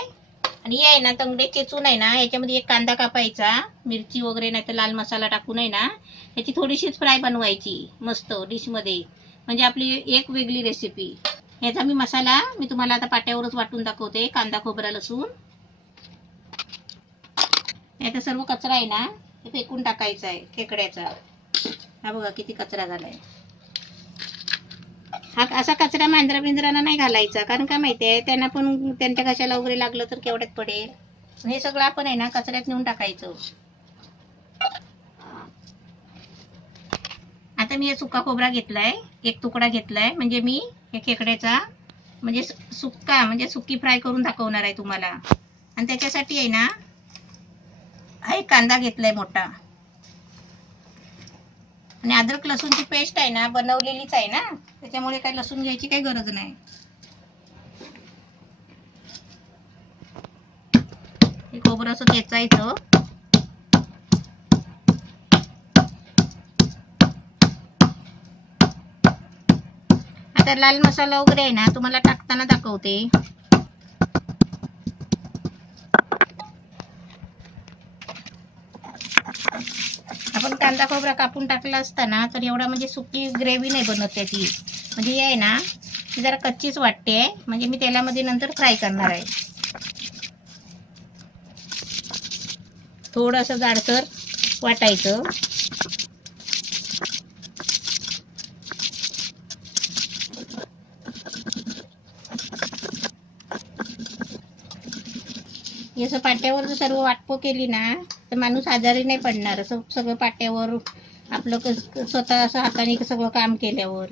आणि हे आहे ना तंगडे चेचून आहे ना याच्यामध्ये एक कांदा कापायचा, मिरची वगैरे नाही तर लाल मसाला टाकून आहे ना याची थोडीशीच फ्राय बनवायची मस्त डिश मध्ये, म्हणजे आपली एक वेगळी रेसिपी. याचा मी मसाला मी तुम्हाला आता पाट्यावरच वाटून दाखवते. कांदा खोबरा लसूण, याचा सर्व कचरा आहे ना ते फेकून टाकायचा आहे खेकड्याचा. हा बघा किती कचरा झालाय. हा असा कचरा मांजरा बिंजरांना नाही घालायचा, कारण काय माहितीये त्यांना पण त्यांच्या घशाला वगैरे लागलं तर केवढ्यात पडेल. हे सगळं आपण आहे ना कचऱ्यात नेऊन टाकायचं. आता मी सुका खोबरा घेतलाय, एक तुकडा घेतलाय, म्हणजे मी हे खेकड्याचा म्हणजे सुक्का म्हणजे सुकी फ्राय करून दाखवणार आहे तुम्हाला. आणि त्याच्यासाठी आहे ना हा एक कांदा घेतलाय मोठा, आणि अद्रक लसूणची पेस्ट आहे ना बनवलेलीच आहे ना, त्याच्यामुळे काही लसूण घ्यायची काही गरज नाही. हे खोबरं असं चेचायचं. आता लाल मसाला वगैरे आहे ना तुम्हाला टाकताना दाखवते. आपण कांदा खोबरा कापून टाकला असताना तर एवढा म्हणजे सुकी ग्रेव्ही नाही बनत त्याची. म्हणजे हे आहे ना ती जरा कच्चीच वाटते. म्हणजे मी तेलामध्ये नंतर फ्राय करणार आहे. थोडंसं जाडसर वाटायचं. असं पाट्यावर जर सर्व वाटपं केली ना तर माणूस आजारी नाही पडणार. असं सगळं पाट्यावर आपलं स्वतः असं हाताने सगळं काम केल्यावर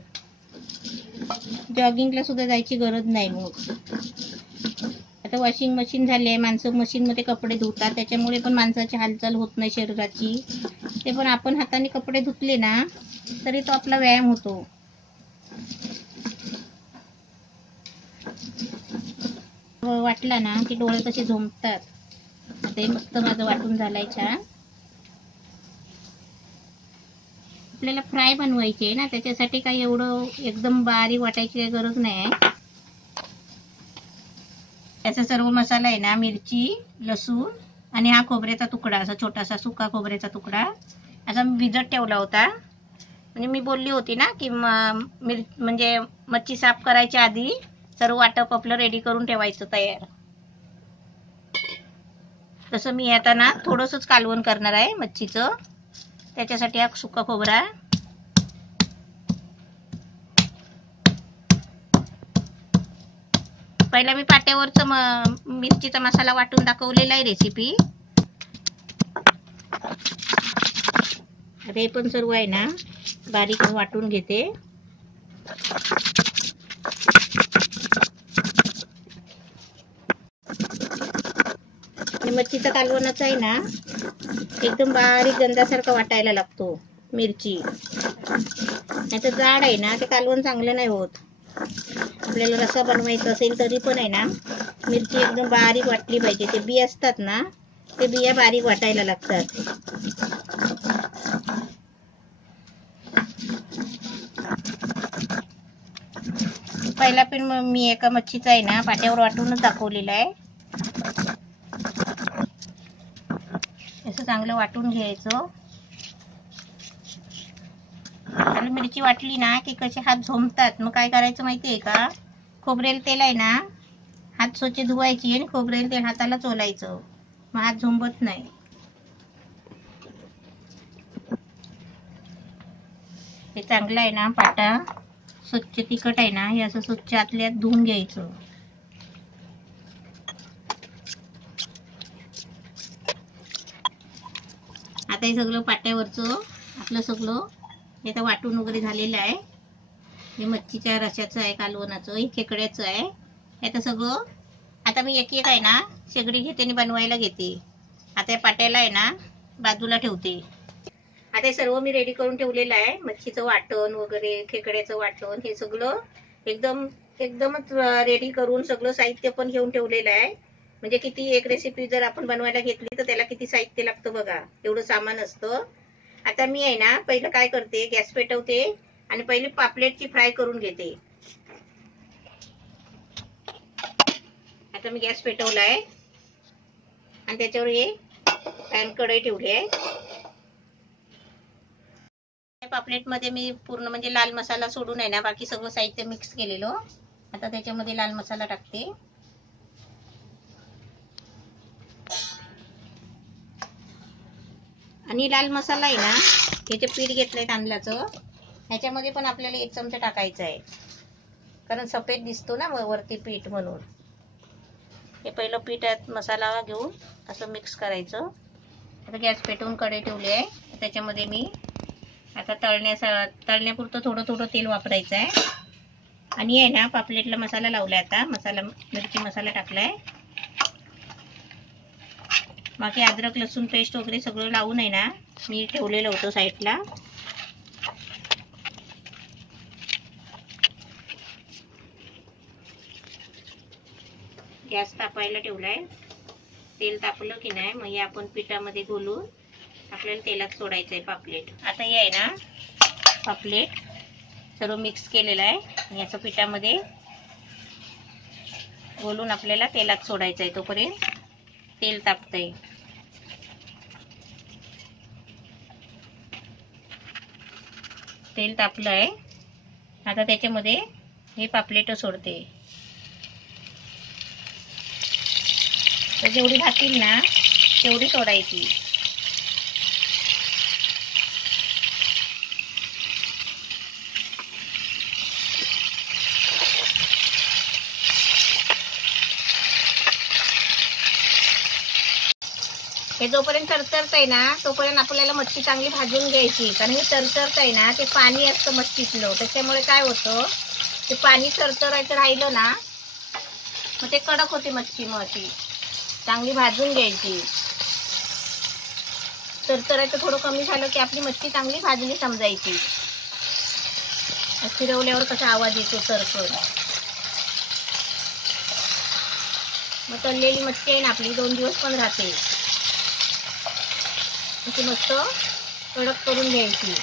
जॉगिंगला सुद्धा जायची गरज नाही. मग आता वॉशिंग मशीन झाली आहे, माणसं मशीनमध्ये कपडे धुतात, त्याच्यामुळे पण माणसाची हालचाल होत नाही शरीराची. ते पण आपण हाताने कपडे धुतले ना तरी तो आपला व्यायाम होतो. वाटला ना की डोळे कसे झोंबतात. ते मस्त माझं वाटून झालंय छान. आपल्याला फ्राय बनवायचे ना त्याच्यासाठी काही एवढं एकदम बारीक वाटायची काही गरज नाही आहे. त्याचा सर्व मसाला आहे ना मिरची, लसूण आणि हा खोबऱ्याचा तुकडा, असा छोटासा सुका खोबऱ्याचा तुकडा असा भिजत ठेवला होता. म्हणजे मी बोलली होती ना की म्हणजे मच्छी साफ करायच्या आधी सर्व वाटप आपलं रेडी करून ठेवायचं तयार. तसं मी आता ना थोडंसंच कालवण करणार आहे मच्छीचं. त्याच्यासाठी हा सुका खोबरा, पहिला मी पाट्यावरचा मिरचीचा मसाला वाटून दाखवलेला आहे रेसिपी. आता हे पण सर्व आहे ना बारीक वाटून घेते. आणि मच्छीचा कालवणाचा आहे ना एकदम बारीक गंधासारखा वाटायला लागतो मिरची. नाही तर जाड आहे ना ते कालवण चांगलं नाही होत. आपल्याला रस्सा बनवायचा असेल तरी पण आहे ना मिरची एकदम बारीक वाटली पाहिजे. ते बी असतात ना ते बिया बारीक वाटायला लागतात. पहिला पण मी एका मच्छीचा आहे ना पाट्यावर वाटूनच दाखवलेला आहे. असं चांगलं वाटून घ्यायचं. आणि मिरची वाटली ना की कसे हात झोंबतात. मग काय करायचं माहितीये का, खोबरेल तेल आहे ना हात स्वच्छ धुवायची आणि खोबरेल तेल हाताला चोलायचं. मग हात झोंबत नाही. हे चांगलं आहे ना पाटा स्वच्छ तिखट आहे ना हे असं स्वच्छ आतल्यात धुवून घ्यायचं. आता हे सगळं पाट्यावरचं आपलं सगळं हे तर वाटून वगैरे झालेलं आहे. हे मच्छीच्या रश्याचं आहे, कालवणाचं, हे खेकड्याचं आहे. हे सगळं आता मी एक एक आहे ना शेगडी घेते आणि बनवायला घेते. आता या पाट्याला आहे ना बाजूला ठेवते. आता हे सर्व मी रेडी करून ठेवलेलं आहे. मच्छीचं वाटण वगैरे, खेकड्याचं वाटण, हे सगळं एकदमच रेडी करून सगळं साहित्य पण घेऊन ठेवलेलं आहे. म्हणजे किती एक रेसिपी जर आपण बनवायला घेतली तर त्याला किती साहित्य लागतं बघा, एवढं सामान असतं. आता मी आहे ना पहिलं काय करते, गॅस पेटवते आणि पहिली पापलेटची फ्राय करून घेते. आता मी गॅस पेटवलाय आणि त्याच्यावर हे पॅन कढई ठेवली आहे. पापलेट मध्ये मी पूर्ण म्हणजे लाल मसाला सोडून आहे ना बाकी सगळं साहित्य मिक्स केलेलं. आता त्याच्यामध्ये लाल मसाला टाकते. आणि लाल मसाला आहे ना हे जे पीठ घेतलंय तांदळाचं ह्याच्यामध्ये पण आपल्याला 1 चमचा टाकायचा आहे. कारण सफेद दिसतो ना वरती पीठ म्हणून. हे पहिलं पिठात मसाला घेऊन असं मिक्स करायचं. आता गॅस पेटवून कढई ठेवली आहे. त्याच्यामध्ये मी आता तळण्यापुरतं थोडं थोडं तेल वापरायचं आहे. आणि आहे ना पापलेटला मसाला लावलाय. आता मिरची मसाला टाकलाय. बाकी अद्रक लसूण पेस्ट वगैरे सगळं लावून आहे ना मी ठेवलेलं होतं साईडला. गॅस तापायला ठेवलाय. तेल तापलं की नाही मग हे आपण पिठामध्ये घोलून आपल्याला तेलात सोडायचंय पापलेट. आता हे आहे ना पापलेट सर्व मिक्स केलेलं आहे आणि याचं पिठामध्ये घोलून आपल्याला तेलात सोडायचं आहे. तोपर्यंत तेल तापतंय. तेल तापलं आहे. आता त्याच्यामध्ये हे पापलेट सोडते. तर जेवढी घातील ना तेवढी सोडायची. हे जोपर्यंत तरतरत आहे ना तोपर्यंत आपल्याला मच्छी चांगली भाजून घ्यायची. कारण हे तरतरत आहे ना ते पाणी असतं मच्छीतलं, त्याच्यामुळे काय होतं ते पाणी तरतरायचं राहिलं ना मग ते कडक होते मच्छी. मग ती चांगली भाजून घ्यायची. तरतरायचं थोडं कमी झालं की आपली मच्छी चांगली भाजली समजायची. फिरवल्यावर कसा आवाज येतो तरतून. मग तळलेली मच्छी आहे ना आपली 2 दिवस पण राहते. ती मस्त कडक करून घ्यायची.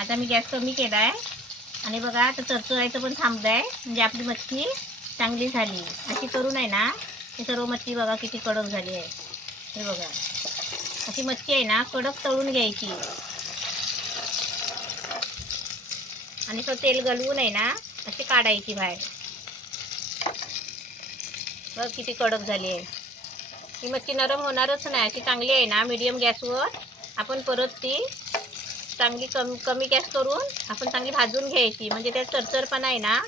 आता मी गॅस कमी केलाय आणि बघा आता तरतरायचं पण थांबलंय. म्हणजे आपली मच्छी चांगली झाली. अशी करून आहे ना हे सर्व मच्छी बघा किती कडक झाली आहे. हे बघा अशी मच्छी आहे ना कडक तळून घ्यायची आणि तो तेल गलवून आहे ना अशी काढायची बाहेर. बघ किती कडक झाली आहे. ही मच्छी नरम होणारच नाही. अशी चांगली आहे ना मीडियम गॅसवर आपण परत ती चांगली कमी गॅस करून आपण चांगली भाजून घ्यायची. म्हणजे त्यात तरतरपणा आहे ना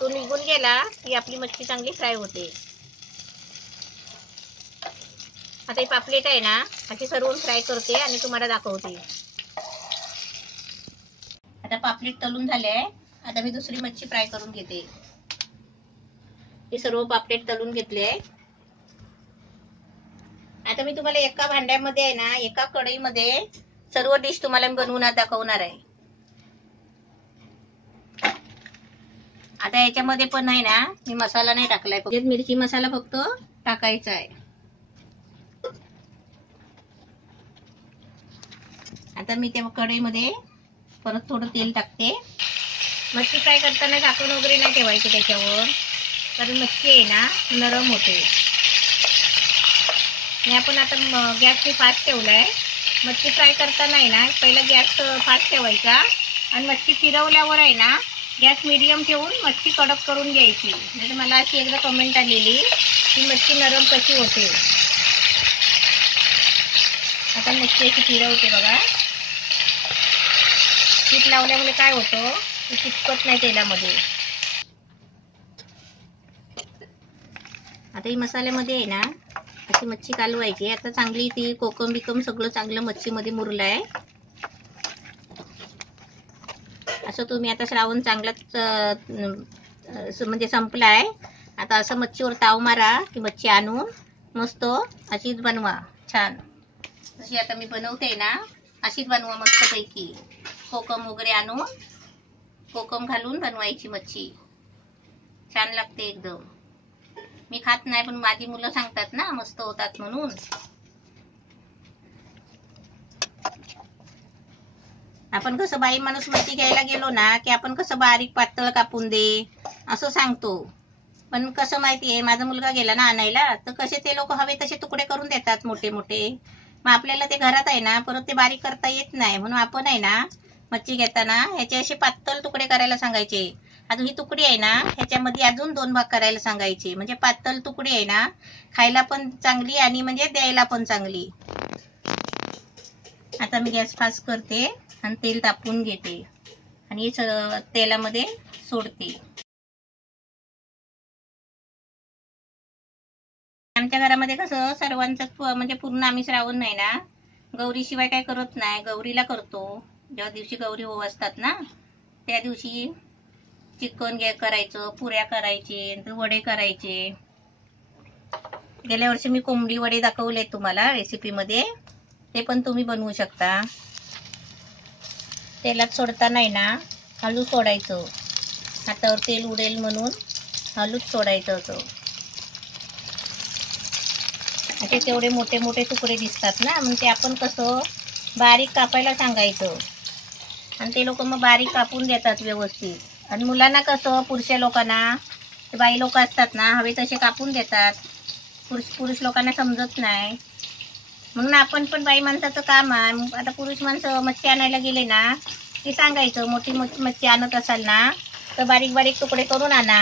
तो निघून गेला की आपली मच्छी चांगली फ्राय होते. आता ही पापलेट आहे ना अशी सर्व फ्राय करते आणि तुम्हाला दाखवते. आता पापलेट तळून झाले आहे. आता मी दुसरी मच्छी फ्राय करून घेते. हे सर्व पापलेट तळून घेतले आहे. आता मी तुम्हाला एका भांड्यामध्ये आहे ना एका कढईमध्ये सर्व डिश तुम्हाला मी बनवून दाखवणार आहे. आता याच्यामध्ये पण आहे ना मी मसाला नाही टाकलाय. फक्त मिरची मसाला फक्त टाकायचा आहे. आता मी त्या कढईमध्ये परत थोडं तेल टाकते. मच्छी फ्राय करताना झाकण वगैरे नाही ठेवायचे त्याच्यावर, कारण मच्छी आहे ना नरम होते. आणि आपण आता गॅस फास्ट ठेवलाय. मच्छी फ्राय करताना आहे ना पहिला गॅस फास्ट ठेवायचा आणि मच्छी फिरवल्यावर आहे ना गॅस मीडियम ठेवून मच्छी कडक करून घ्यायची. नाही तर मला अशी एकदा कमेंट आलेली की मच्छी नरम कशी होते. आता मच्छी अशी फिरवते बघा. पीठ लावल्यामुळे काय होतं ते चिपकत नाही तेलामध्ये. आता ही मसाल्यामध्ये आहे ना अशी मच्छी कालवायची. आता चांगली ती कोकम बिकम सगळं चांगलं मच्छीमध्ये मुरलंय. असं तुम्ही आता श्रावण चांगलाच म्हणजे संपलाय. आता असं मच्छीवर ताव मारा की मच्छी आणून मस्त अशीच बनवा छान. जशी आता मी बनवते ना अशीच बनवा मस्तपैकी. कोकम वगैरे आणून कोकम घालून बनवायची मच्छी. छान लागते एकदम. मी खात नाही पण माझी मुलं सांगतात ना मस्त होतात म्हणून. आपण कसं बाई माणूस मच्छी घ्यायला गेलो ना की आपण कसं बारीक पातळ कापून दे असं सांगतो. पण कसं माहितीये माझा मुलगा गेला ना आणायला तर कसे ते लोक हवे तसे तुकडे करून देतात मोठे मोठे. मग आपल्याला ते घरात आहे ना परत ते बारीक करता येत नाही. म्हणून आपण आहे ना मच्छी घेताना ह्याचे असे पातळ तुकडे करायला सांगायचे. अजून ही तुकडी आहे ना ह्याच्यामध्ये अजून 2 भाग करायला सांगायचे. म्हणजे पातळ तुकडी आहे ना खायला पण चांगली आणि म्हणजे द्यायला पण चांगली. आता मी गॅस फास्ट करते आणि तेल तापवून घेते आणि तेलामध्ये सोडते. आमच्या घरामध्ये कसं सर्वांचं म्हणजे पूर्ण आम्ही श्रावण नाही ना गौरी शिवाय काय करत नाही. गौरीला करतो. ज्या दिवशी गौरी ओवाळतात ना त्या दिवशी चिकन करायचं, पुऱ्या करायचे, नंतर वडे करायचे. गेल्या वर्षी मी कोंबडी वडे दाखवले तुम्हाला रेसिपीमध्ये. ते पण तुम्ही बनवू शकता. तेलात सोडताना आहे ना हळू सोडायचं. हातावर तेल उडेल म्हणून हळूच सोडायचं. असं असे तेवढे मोठे मोठे तुकडे दिसतात ना मग ते आपण कसं बारीक कापायला सांगायचं. आणि ते लोक मग बारीक कापून देतात व्यवस्थित. आणि मुलांना कसं, पुरुष लोकांना, ते बाई लोक असतात ना, हवे तसे कापून देतात. पुरुष लोकांना समजत नाही. म्हणून आपण पण बाई माणसाचं काम आहे. आता पुरुष माणसं मच्छी आणायला गेले ना की सांगायचं, मोठी मोठी मच्छी आणत असाल ना तर बारीक बारीक तुकडे करून आणा,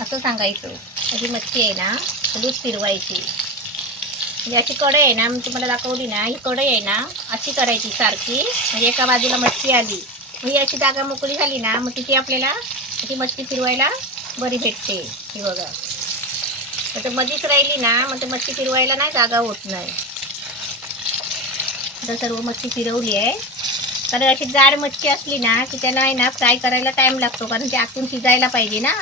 असं सांगायचं. अशी मच्छी आहे ना हलूच फिरवायची. म्हणजे अशी कढई आहे ना, मी तुम्हाला दाखवली ना, ही कढई आहे ना अशी करायची सारखी. म्हणजे एका बाजूला मच्छी आली, मग ही अशी जागा मोकळी झाली ना, मग तिथे आपल्याला ती मच्छी फिरवायला बरी भेटते. ही बघा, तर मधीच राहिली ना मग ते मच्छी फिरवायला नाही जागा होत नाही. आता सर्व मच्छी फिरवली आहे. कारण अशी जाड मच्छी असली ना की त्याला आहे ना फ्राय करायला टाइम लागतो, कारण ते आतून शिजायला पाहिजे ना.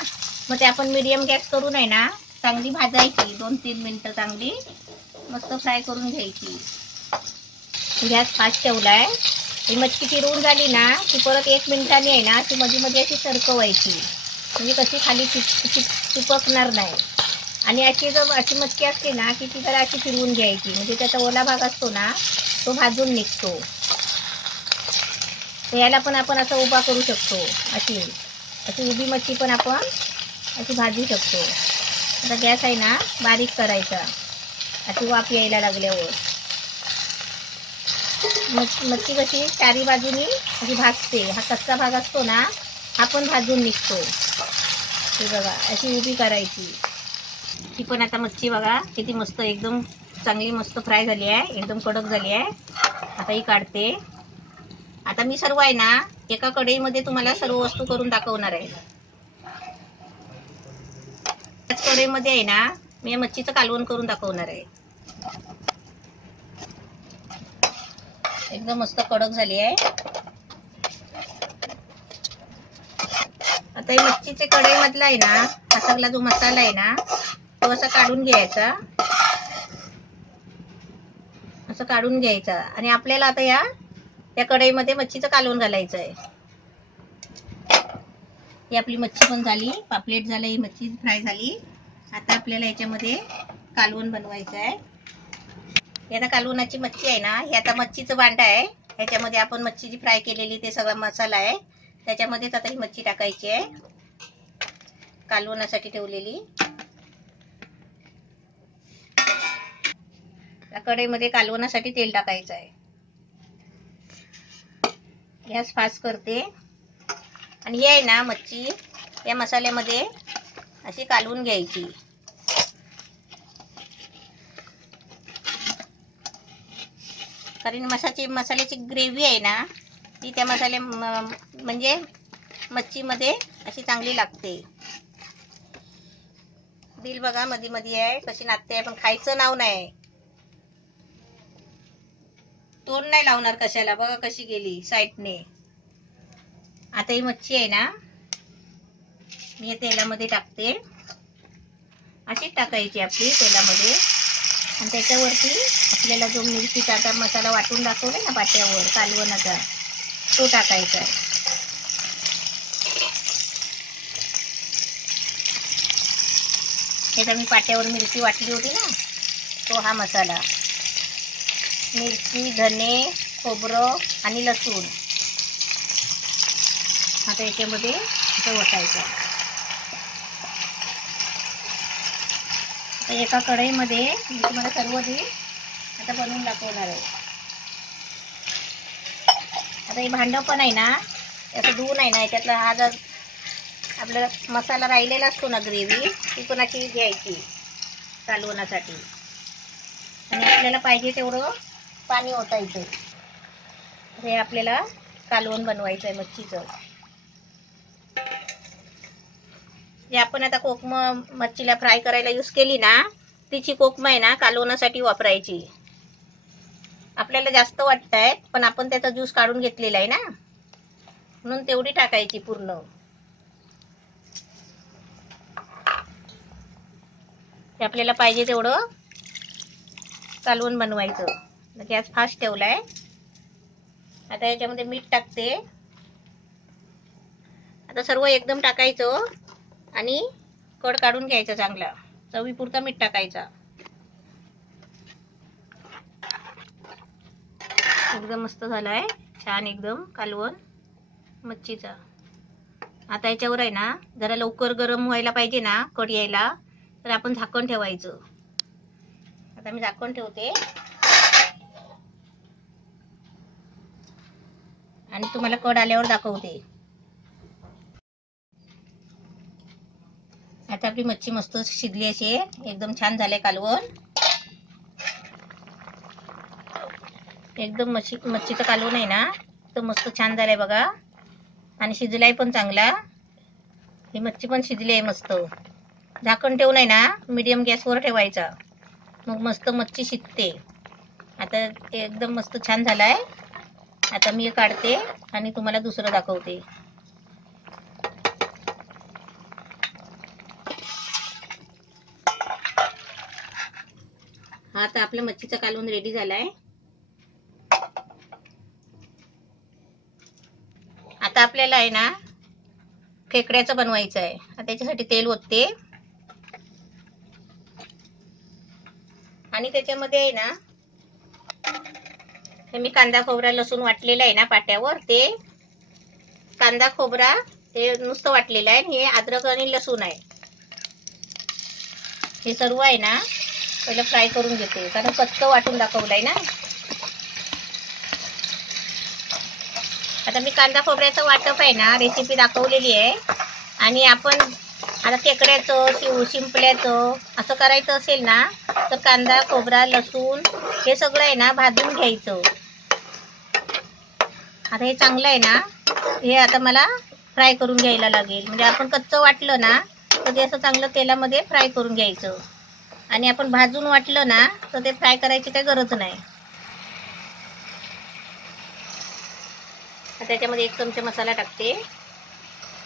मग ते आपण मीडियम गॅस करून आहे ना चांगली भाजायची, 2-3 मिनिटं चांगली मस्त फ्राय करून घ्यायची. गॅस फास्ट ठेवलाय. ही मच्छी फिरवून झाली ना की परत 1 मिनिटाने आहे ना अशी मध्ये मध्ये अशी सरकवायची, म्हणजे कशी खाली चिपकणार नाही. आणि अशी मच्छी असते ना की ती जरा अशी फिरवून घ्यायची, म्हणजे त्याचा ओला भाग असतो ना तो भाजून निघतो. तर याला पण आपण असं उभा करू शकतो. अशी अशी उभी मच्छी पण आपण अशी भाजू शकतो. आता गॅस आहे ना बारीक करायचा, अशी वाफ यायला लागल्यावर. मच्छी कशी चारी बाजूनी अशी भाजते. हा कच्चा भाग असतो ना हा पण भाजून निघतो. हे बघा, अशी उभी करायची. ही पण आता मच्छी बघा किती मस्त एकदम चांगली मस्त फ्राय झाली आहे, एकदम कडक झाली आहे. आता ही काढते. आता मी सर्व आहे ना एका कढईमध्ये तुम्हाला सर्व वस्तू करून दाखवणार आहे. त्याच कढईमध्ये आहे ना मी या मच्छीचं कालवण करून दाखवणार आहे. एकदम मस्त कडक झाली आहे. आता ही मच्छीचे कढईमधला आहे ना हा सगळा जो मसाला आहे ना तो असा काढून घ्यायचा, असं काढून घ्यायचा. आणि आपल्याला आता या कढईमध्ये मच्छीचं कालवण घालायचं आहे. ही आपली मच्छी पण झाली, पापलेट झालं, ही मच्छी फ्राय झाली. आता आपल्याला याच्यामध्ये कालवण बनवायचं आहे. ही आता कालवणाची मच्छी आहे ना, हे आता मच्छीचं भांडं आहे. ह्याच्यामध्ये आपण मच्छी जी फ्राय केलेली ते सगळा मसाला आहे, त्याच्यामध्येच आता ही मच्छी टाकायची आहे कालवणासाठी ठेवलेली. या कढईमध्ये कालवणासाठी तेल टाकायचं आहे. गॅस फास्ट करते. आणि हे आहे ना मच्छी या मसाल्यामध्ये अशी कालवून घ्यायची. कारण मसाल्याची ग्रेव्ही आहे ना ती त्या म्हणजे मच्छीमध्ये अशी चांगली लागते. दिल बघा मध्ये मध्ये आहे कशी नाचते आहे, पण खायचं नाव नाही. तोंड नाही लावणार कशाला, बघा कशी गेली साईडने. आता ही मच्छी आहे ना मी तेलामध्ये टाकते. अशीच टाकायची आपली तेलामध्ये. आणि त्याच्यावरती आपल्याला जो मिरचीचा आता मसाला वाटून दाखवला ना पाट्यावर कालवणाचा, तो टाकायचा. त्याचा मी पाट्यावर मिरची वाटली होती ना तो हा मसाला. मिरची, धने, खोबरं आणि लसूण आता याच्यामध्ये असं ओतायचं. आता एका कढईमध्ये मी तुम्हाला सर्व ती आता बनवून दाखवणार आहे. आता हे भांडं पण आहे ना असं धुवून आहे ना, याच्यातला हा जर आपल्याला मसाला राहिलेला असतो ना ग्रेव्ही, ती पण अशी घ्यायची कालवणासाठी. आणि आपल्याला पाहिजे तेवढं पाणी ओतायचं. हे आपल्याला कालवण बनवायचं आहे मच्छीचं. जे आपण आता कोकम मच्छीला फ्राय करायला यूज केली ना तिची कोकम आहे ना कालवणासाठी वापरायची. आपल्याला जास्त वाटतंय पण आपण त्याचा ज्यूस काढून घेतलेला आहे ना, म्हणून तेवढी टाकायची पूर्ण. ते आपल्याला पाहिजे तेवढं कालवण बनवायचं. गॅस फास्ट ठेवलाय. आता याच्यामध्ये मीठ टाकते. आता सर्व एकदम टाकायचं आणि कड काढून घ्यायचा चांगला. चवीपुरता मीठ टाकायचा. एकदम मस्त झालाय, छान एकदम कालवण. मच्छीचा. आता याच्यावर आहे ना जरा लवकर गरम व्हायला पाहिजे ना, कढ यायला, तर आपण झाकण ठेवायचं. आता मी झाकण ठेवते आणि तुम्हाला कढ आल्यावर दाखवते. आता आपली मच्छी मस्त शिजली अशी, एकदम छान झाले कालवण. एकदम मच्छीचं कालवण आहे ना तर मस्त छान झालंय बघा, आणि शिजलाय पण चांगला. ही मच्छी पण शिजली आहे मस्त. झाकण ठेवून आहे ना मीडियम गॅसवर ठेवायचा, मग मस्त मच्छी शिजते. आता एकदम मस्त छान झालाय. आता मी काढते आणि तुम्हाला दुसरं दाखवते. हा आता आपल्या मच्छीचा कालवण रेडी झालाय. आता आपल्याला आहे ना खेकड्याचं बनवायचं आहे. आता त्याच्यासाठी तेल ओतते आणि त्याच्यामध्ये आहे ना हे मी कांदा खोबरा लसूण वाटलेला आहे ना पाट्यावर, ते कांदा खोबरा हे नुसतं वाटलेलं आहे. हे अद्रक आणि लसूण आहे. हे सर्व आहे ना पहिलं फ्राय करून घेते, कारण कच्चं वाटून दाखवलंय ना. आता मी कांदा खोबऱ्याचं वाटप आहे ना रेसिपी दाखवलेली आहे. आणि आपण आता खेकड्याचं शिंपल्याचं असं करायचं असेल ना तर कांदा खोबरा लसूण हे सगळं आहे ना भाजून घ्यायचं. आता हे चांगलं आहे ना, हे आता मला फ्राय करून घ्यायला लागेल. म्हणजे आपण कच्चं वाटलं ना तर ते असं चांगलं तेलामध्ये फ्राय करून घ्यायचं, आणि आपण भाजून वाटलं ना तर ते फ्राय करायची काही गरज नाही. त्याच्यामध्ये 1 चमचा मसाला टाकते,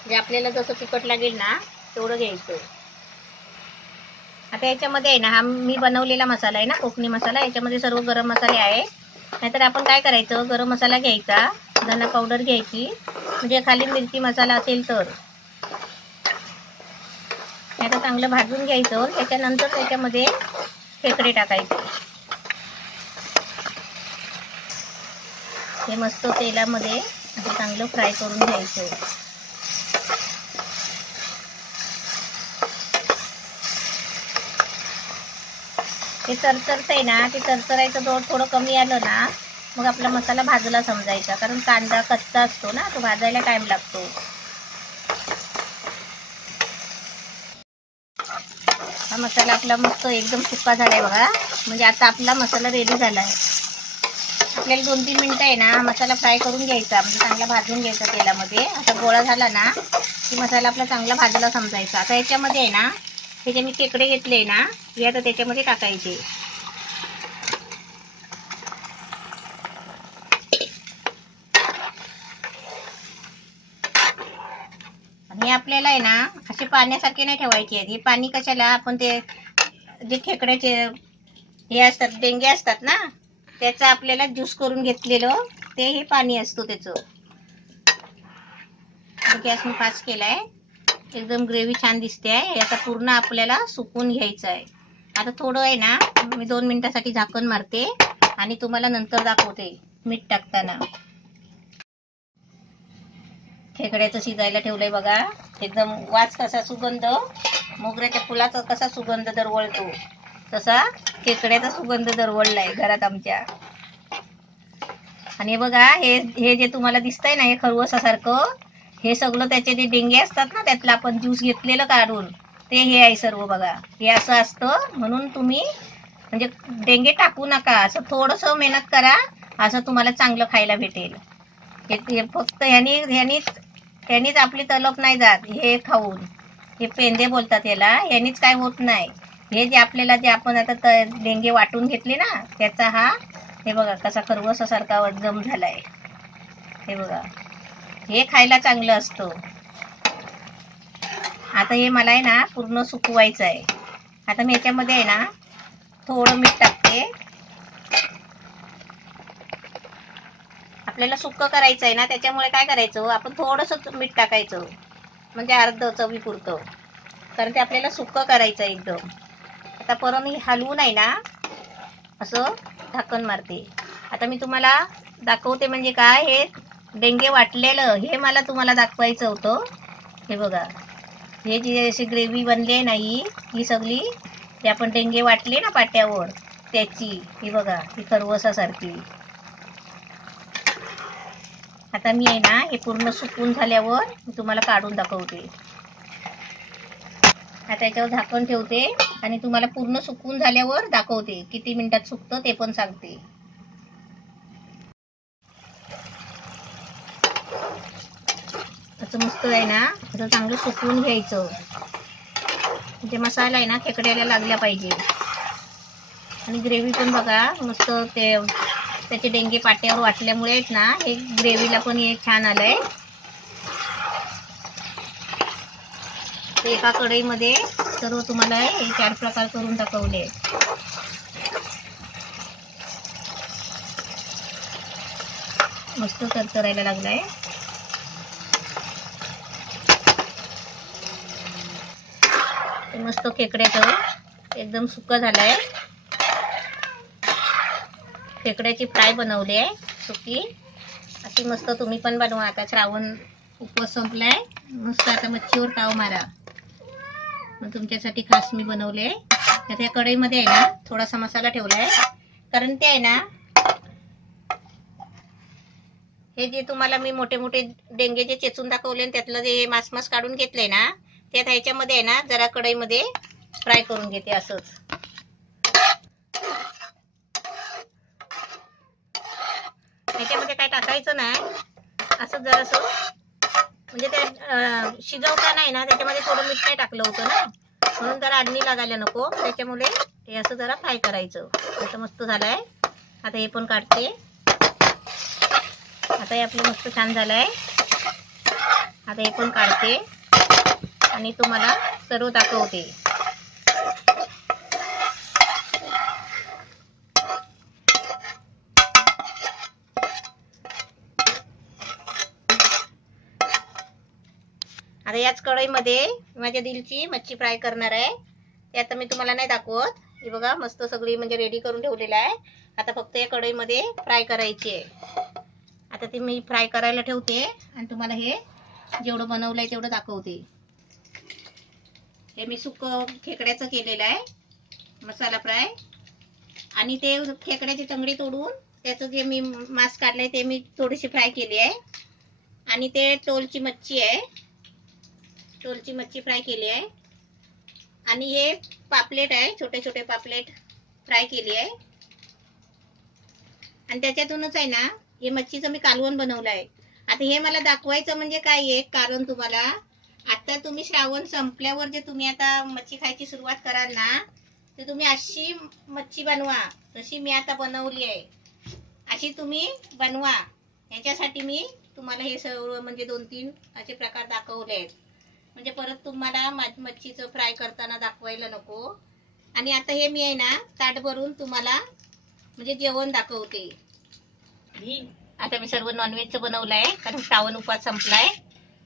जे आपल्याला जसं तिखट लागेल ना तेवढं घ्यायचं. आता याच्यामध्ये आहे ना हा मी बनवलेला मसाला आहे ना, कोकणी मसाला. याच्यामध्ये सर्व गरम मसाले आहे. नाहीतर आपण काय करायचं, गरम मसाला घ्यायचा, धना पावडर घ्यायची, म्हणजे खाली मिरची मसाला असेल तर. आता चांगलं भाजून घ्यायचं. त्याच्यानंतर त्याच्यामध्ये खेकडे टाकायचे. हे मस्त तेलामध्ये असं चांगलं फ्राय करून घ्यायचं. ते चरचरत आहे ना, ते चरचरायचं जोर थोडं कमी आलं ना मग आपला मसाला भाजला समजायचा, कारण कांदा कच्चा असतो ना, तो भाजायला टाइम लागतो. हा मसाला आपला मस्त एकदम सुका झालाय बघा. म्हणजे आता आपला मसाला रेडी झालाय. आपल्याला 2-3 मिनिटं आहे ना मसाला फ्राय करून घ्यायचा, म्हणजे चांगला भाजून घ्यायचा तेलामध्ये. आता गोळा झाला ना की मसाला आपला चांगला भाजला समजायचा. आता याच्यामध्ये आहे ना हे जे मी खेकडे घेतले ना हे आता त्याच्यामध्ये टाकायचे. आणि आपल्याला आहे ना असे पाण्यासारखे नाही ठेवायचे आहेत. हे पाणी कशाला, आपण ते जे खेकड्याचे हे असतात डेंगे असतात ना त्याचं आपल्याला ज्यूस करून घेतलेलं ते हे पाणी असतो त्याचं. गॅस मी फास्ट केलाय. एकदम ग्रेव्ही छान दिसते आहे. आता पूर्ण आपल्याला सुकून घ्यायचं आहे. आता थोडं आहे ना मी 2 मिनिटासाठी झाकण मारते आणि तुम्हाला नंतर दाखवते मीठ टाकताना. खेकड्याचं शिजायला ठेवलंय बघा. एकदम वास कसा, सुगंध मोगऱ्याच्या फुलाचा कसा सुगंध दरवळतो तसा खेकड्याचा सुगंध दरवळलाय घरात आमच्या. आणि बघा हे जे तुम्हाला दिसतंय ना हे खरवसासारखं, हे सगळं त्याचे जे डेंगे असतात ना त्यातलं आपण ज्यूस घेतलेलं काढून ते हे आहे सर्व बघा. हे असं असतं, म्हणून तुम्ही म्हणजे डेंगे टाकू नका, असं थोडंसं मेहनत करा, असं तुम्हाला चांगलं खायला भेटेल. हे फक्त ह्यानीच आपली तलप नाही जात. हे खाऊन हे पेंदे बोलतात याला, ह्यानीच काय होत नाही. हे जे आपल्याला जे आपण आता डेंगे वाटून घेतले ना त्याचा हा हे बघा कसा खरवसासारखा जम झालाय. हे बघा हे खायला चांगलं असतं. आता हे मला आहे ना पूर्ण सुकवायचं आहे. आता मी याच्यामध्ये आहे ना थोडं मीठ टाकते. आपल्याला सुक्क करायचं आहे ना त्याच्यामुळे काय करायचं, आपण थोडंसं मीठ टाकायचं, म्हणजे अर्ध चवीपुरतं, कारण ते आपल्याला सुक्क करायचं एकदम. आता परत मी हलवून आहे ना असं झाकण मारते. आता मी तुम्हाला दाखवते म्हणजे काय, हे डेंगे वाटलेलं हे मला तुम्हाला दाखवायचं होतं. हे बघा, हे जी अशी ग्रेव्ही बनली आहे ना, ही सगळी हे आपण डेंगे वाटले ना पाट्यावर त्याची. ही बघा, ही खरवसासारखी. आता मी आहे ना, हे पूर्ण सुकून झाल्यावर मी तुम्हाला काढून दाखवते. आता याच्यावर झाकण ठेवते आणि तुम्हाला पूर्ण सुकून झाल्यावर दाखवते. किती मिनिटात सुकतं ते पण सांगते. असं मस्त आहे ना, असं चांगलं सुकवून घ्यायचं. म्हणजे मसाला आहे ना खेकड्याला लागला पाहिजे. आणि ग्रेव्ही पण बघा मस्त, ते त्याचे डेंगे पाट्यावर वाटल्यामुळे आहेत ना, हे ग्रेव्हीला पण हे छान आलंय. एका कढईमध्ये सर्व तुम्हाला हे 4 प्रकार करून दाखवले. मस्त तरतरायला लागलाय. मस्त खेकड्याचं एकदम सुक्क झालंय. खेकड्याची फ्राय बनवली आहे सुकी. अशी मस्त तुम्ही पण बनवा. आता श्रावण उपवास संपलाय, मस्त आता मच्छीवर ताव मारा. मग तुमच्यासाठी खास मी बनवले. तर त्या कढईमध्ये आहे ना थोडासा मसाला ठेवलाय, कारण ते आहे ना, हे जे तुम्हाला मी मोठे मोठे डेंगे जे चेचून दाखवले त्यातलं जे मांस काढून घेतलंय ना, त्यात ह्याच्यामध्ये आहे ना जरा कढईमध्ये फ्राय करून घेते असंच. ह्याच्यामध्ये काय टाकायचं नाही, असं जरासं. म्हणजे त्या शिजवता नाही ना, त्याच्यामध्ये थोडं मीठ नाही टाकलं होतं ना, म्हणून जरा आडणी लागायला नको. त्याच्यामुळे हे असं जरा फ्राय करायचं. आता मस्त झालंय. आता हे पण काढते. आता हे आपलं मस्त छान झालंय. आता हे पण काढते आणि तुम्हाला सर्व दाखवते. आता याच कढईमध्ये माझ्या दिलची मच्छी फ्राय करणार आहे. ते आता मी तुम्हाला नाही दाखवत. हे बघा मस्त सगळी म्हणजे रेडी करून ठेवलेलं आहे. आता फक्त या कढईमध्ये फ्राय करायची आहे. आता ती मी फ्राय करायला ठेवते आणि तुम्हाला हे जेवढं बनवलंय तेवढं दाखवते. हे मी सुक खेकड्याचं केलेलं आहे मसाला फ्राय. आणि ते खेकड्याची तंगडी तोडून त्याचं जे मी मांस काढलंय ते मी थोडीशी फ्राय केली आहे. आणि ते टोलची मच्छी आहे, टोलची मच्छी फ्राय केली आहे. आणि हे पापलेट आहे, छोटे छोटे पापलेट फ्राय केली आहे. आणि त्याच्यातूनच आहे ना हे मच्छीचं मी कालवण बनवलं आहे. आता हे मला दाखवायचं म्हणजे काय आहे कारण, तुम्हाला आता तुम्ही श्रावण संपल्यावर जे तुम्ही आता मच्छी खायची सुरुवात कराल ना, ते तुम्ही अशी मच्छी बनवा जशी मी आता बनवली आहे, अशी तुम्ही बनवा. याच्यासाठी मी तुम्हाला हे सर्व म्हणजे 2-3 असे प्रकार दाखवले आहेत. म्हणजे परत तुम्हाला मच्छीचं फ्राय करताना दाखवायला नको. आणि आता हे मी आहे ना ताट भरून तुम्हाला म्हणजे जेवण दाखवते. आता मी सर्व नॉनव्हेजचं बनवलं आहे, कारण श्रावण उपवास संपलाय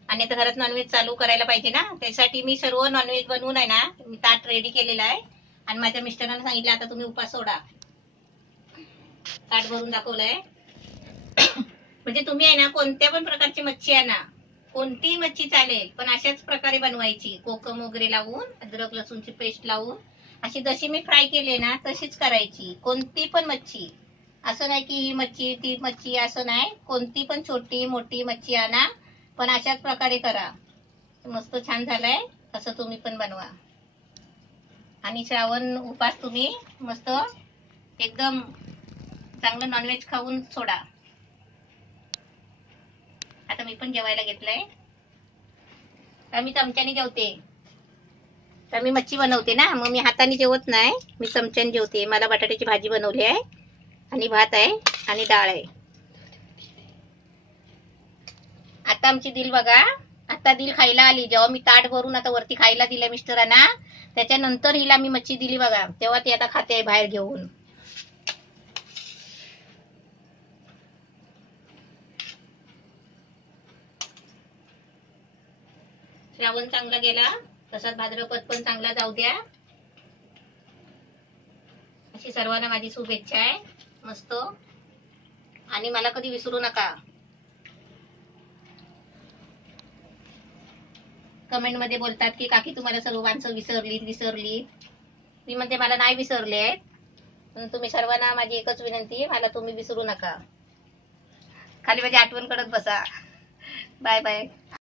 आणि आता घरात नॉनव्हेज चालू करायला पाहिजे ना. त्यासाठी मी सर्व नॉनव्हेज बनवून आहे ना मी ताट रेडी केलेलं आहे. आणि माझ्या मिस्टरांना सांगितलं आता तुम्ही उपवास सोडा. ताट भरून दाखवलंय. म्हणजे तुम्ही आहे ना कोणत्या पण प्रकारची मच्छी आहे ना, कोणतीही मच्छी चालेल, पण अशाच प्रकारे बनवायची. कोकम वगैरे लावून, अद्रक लसूणची पेस्ट लावून, अशी जशी मी फ्राय केली ना तशीच करायची. कोणती पण मच्छी, असं नाही की ही मच्छी ती मच्छी असं नाही. कोणती पण छोटी मोठी मच्छी आणा, पण अशाच प्रकारे करा. मस्त छान झालंय. असं तुम्ही पण बनवा. आणि श्रावण उपास तुम्ही मस्त एकदम चांगलं नॉनव्हेज खाऊन सोडा. आता मी पण जेवायला घेतलंय. तर मी चमच्याने जेवते. तर मी मच्छी बनवते ना, मग मी हाताने जेवत नाही, मी चमच्याने जेवते. मला बटाट्याची भाजी बनवली आहे आणि भात आहे आणि डाळ आहे. आता आमची दिल बघा, आता दिल खायला आली. जेव्हा मी ताट भरून आता वरती खायला दिलं मिस्टरांना, त्याच्यानंतर हिला मी मच्छी दिली बघा, तेव्हा ती आता खाते बाहेर घेऊन. श्रावण चांगला गेला, तसाच भाद्रपद पण चांगला जाऊ द्या, अशी सर्वांना माझी शुभेच्छा आहे. मस्त. आणि मला कधी विसरू नका. कमेंट मध्ये बोलतात की काकी तुम्हाला सर्व माणसं विसरली. मी म्हणते मला नाही विसरले. पण तुम्ही सर्वांना माझी एकच विनंती, मला तुम्ही विसरू नका. खाली माझी आठवण करत बसा. Bye bye.